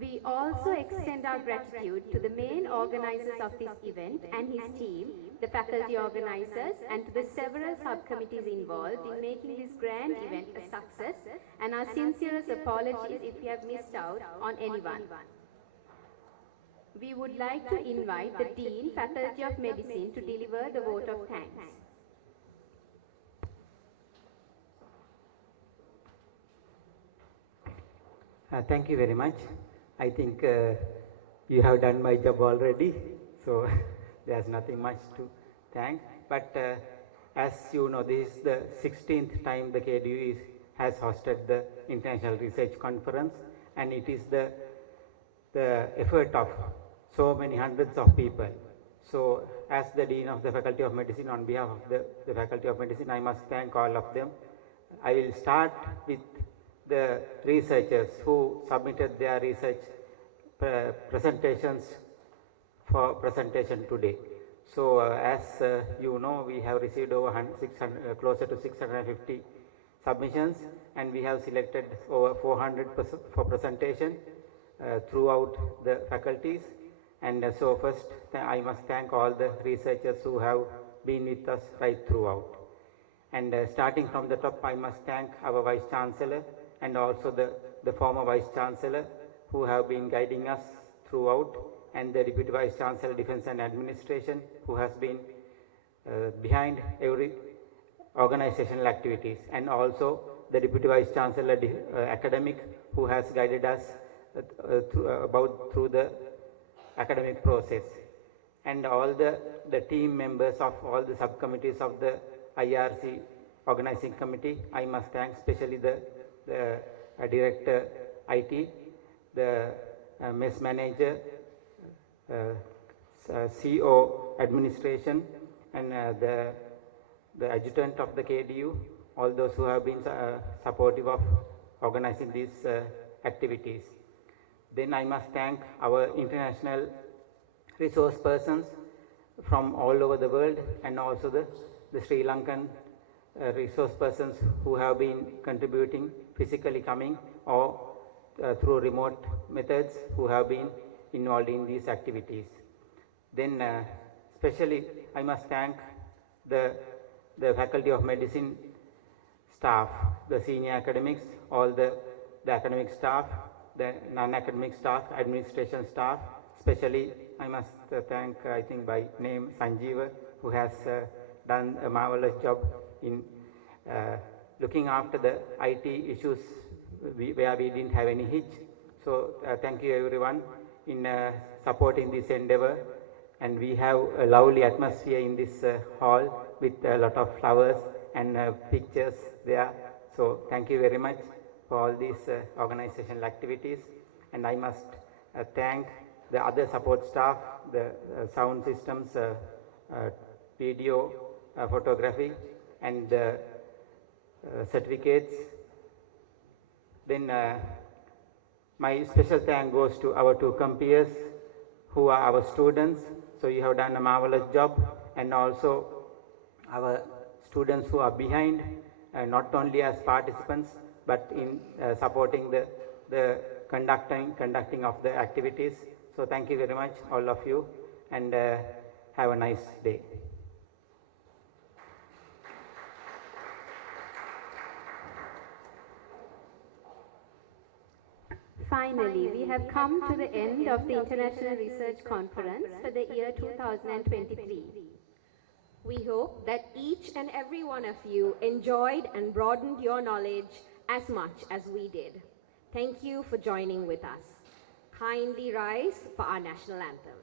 We also extend our gratitude to the main organizers of this event and his team, the faculty organizers, and to the several subcommittees involved in making this grand event a success, and our sincerest apologies if we have missed out on anyone. We would like to invite the Dean, Faculty of Medicine, to deliver the vote of thanks. Thank you very much. I think you have done my job already, so there's nothing much to thank. But as you know, this is the 16th time the KDU has hosted the International Research Conference, and it is the effort of so many hundreds of people. So as the Dean of the Faculty of Medicine, on behalf of the Faculty of Medicine, I must thank all of them. I will start with the researchers who submitted their research presentations for presentation today. So as you know, we have received over closer to 650 submissions, and we have selected over 400 for presentation throughout the faculties. And so first, I must thank all the researchers who have been with us right throughout. And starting from the top, I must thank our Vice Chancellor and also the former Vice Chancellor who have been guiding us throughout, and the Deputy Vice Chancellor, Defence and Administration, who has been behind every organizational activities, and also the Deputy Vice Chancellor, Academic, who has guided us through the academic process, and all the team members of all the subcommittees of the IRC organizing committee. I must thank especially the Director IT, the mess manager, CO administration, and the adjutant of the KDU, all those who have been supportive of organizing these activities. Then I must thank our international resource persons from all over the world, and also the Sri Lankan resource persons who have been contributing, physically coming, or through remote methods, who have been involved in these activities. Then especially I must thank the Faculty of Medicine staff, the senior academics, all the academic staff, the non-academic staff, administration staff. Especially I must thank, I think by name, Sanjeeva, who has done a marvelous job in looking after the IT issues where we didn't have any hitch. So thank you everyone in supporting this endeavor, and we have a lovely atmosphere in this hall with a lot of flowers and pictures there. So thank you very much for all these organizational activities, and I must thank the other support staff, the sound systems, video, photography, and certificates. Then my special thank goes to our two compeers who are our students. So you have done a marvelous job, and also our students who are behind, not only as participants, but in supporting the conducting of the activities. So thank you very much, all of you, and have a nice day. Finally, we have come to the end of the International Research Conference for the year 2023. We hope that each and every one of you enjoyed and broadened your knowledge as much as we did. Thank you for joining with us. Kindly rise for our national anthem.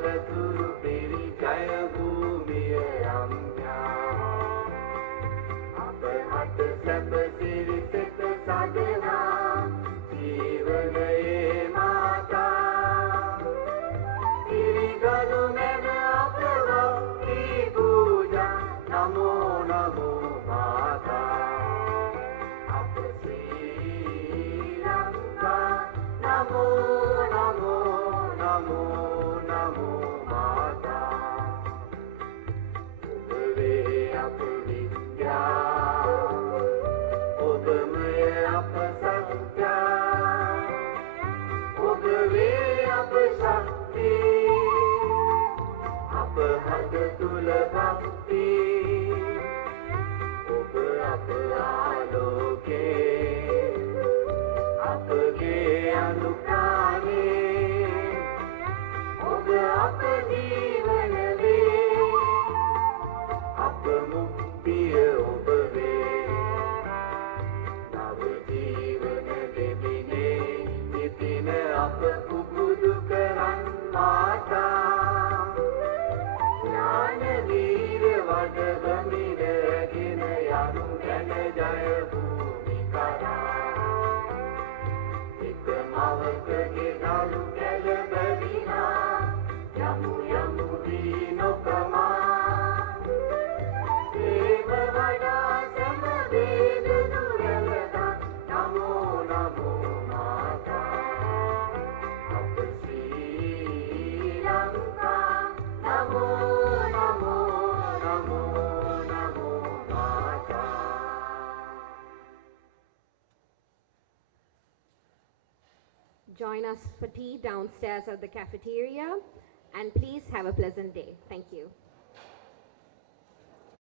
පළතුරු පෙරි ජය භූමිය රම්‍යා අප හට සැප සිරි සෙත සදනා ජීවනයේ මාතා ඉරිගලු මැන අපව ී පූජා නමෝ නමෝ මාතා අප ශ්‍රී ලංකා නමෝ නමෝ නමෝ නමෝ මාතා ඔබවේ අප විද්‍යා ඔබමය අප සත්‍යා ඔබවේ අප ශක්තිය අප හද තුල භක්තිය ඔබ අප ආලෝකේ අපගේ අනුකාරේ ඔබ අප ජීවන වේ අප මුක්තිය ඔබ වේ නව ජීවන දෙමිනේ නිතින අප පුබුදු කරන් මාතා ඥාන වීර වඩවමිනගෙන යනු ගැන ජය භූමි කරා එක මවකගේ නළු කැළඹිනා යමු යමු වී නොකමා දේව වඩා සම වේද දුරවදා නමෝ නමෝ මාතා අප ශ්‍රී ලංකා නමෝ නමෝ නමෝ නමෝ මාතා. Join us for tea downstairs at the cafeteria, and please have a pleasant day. Thank you.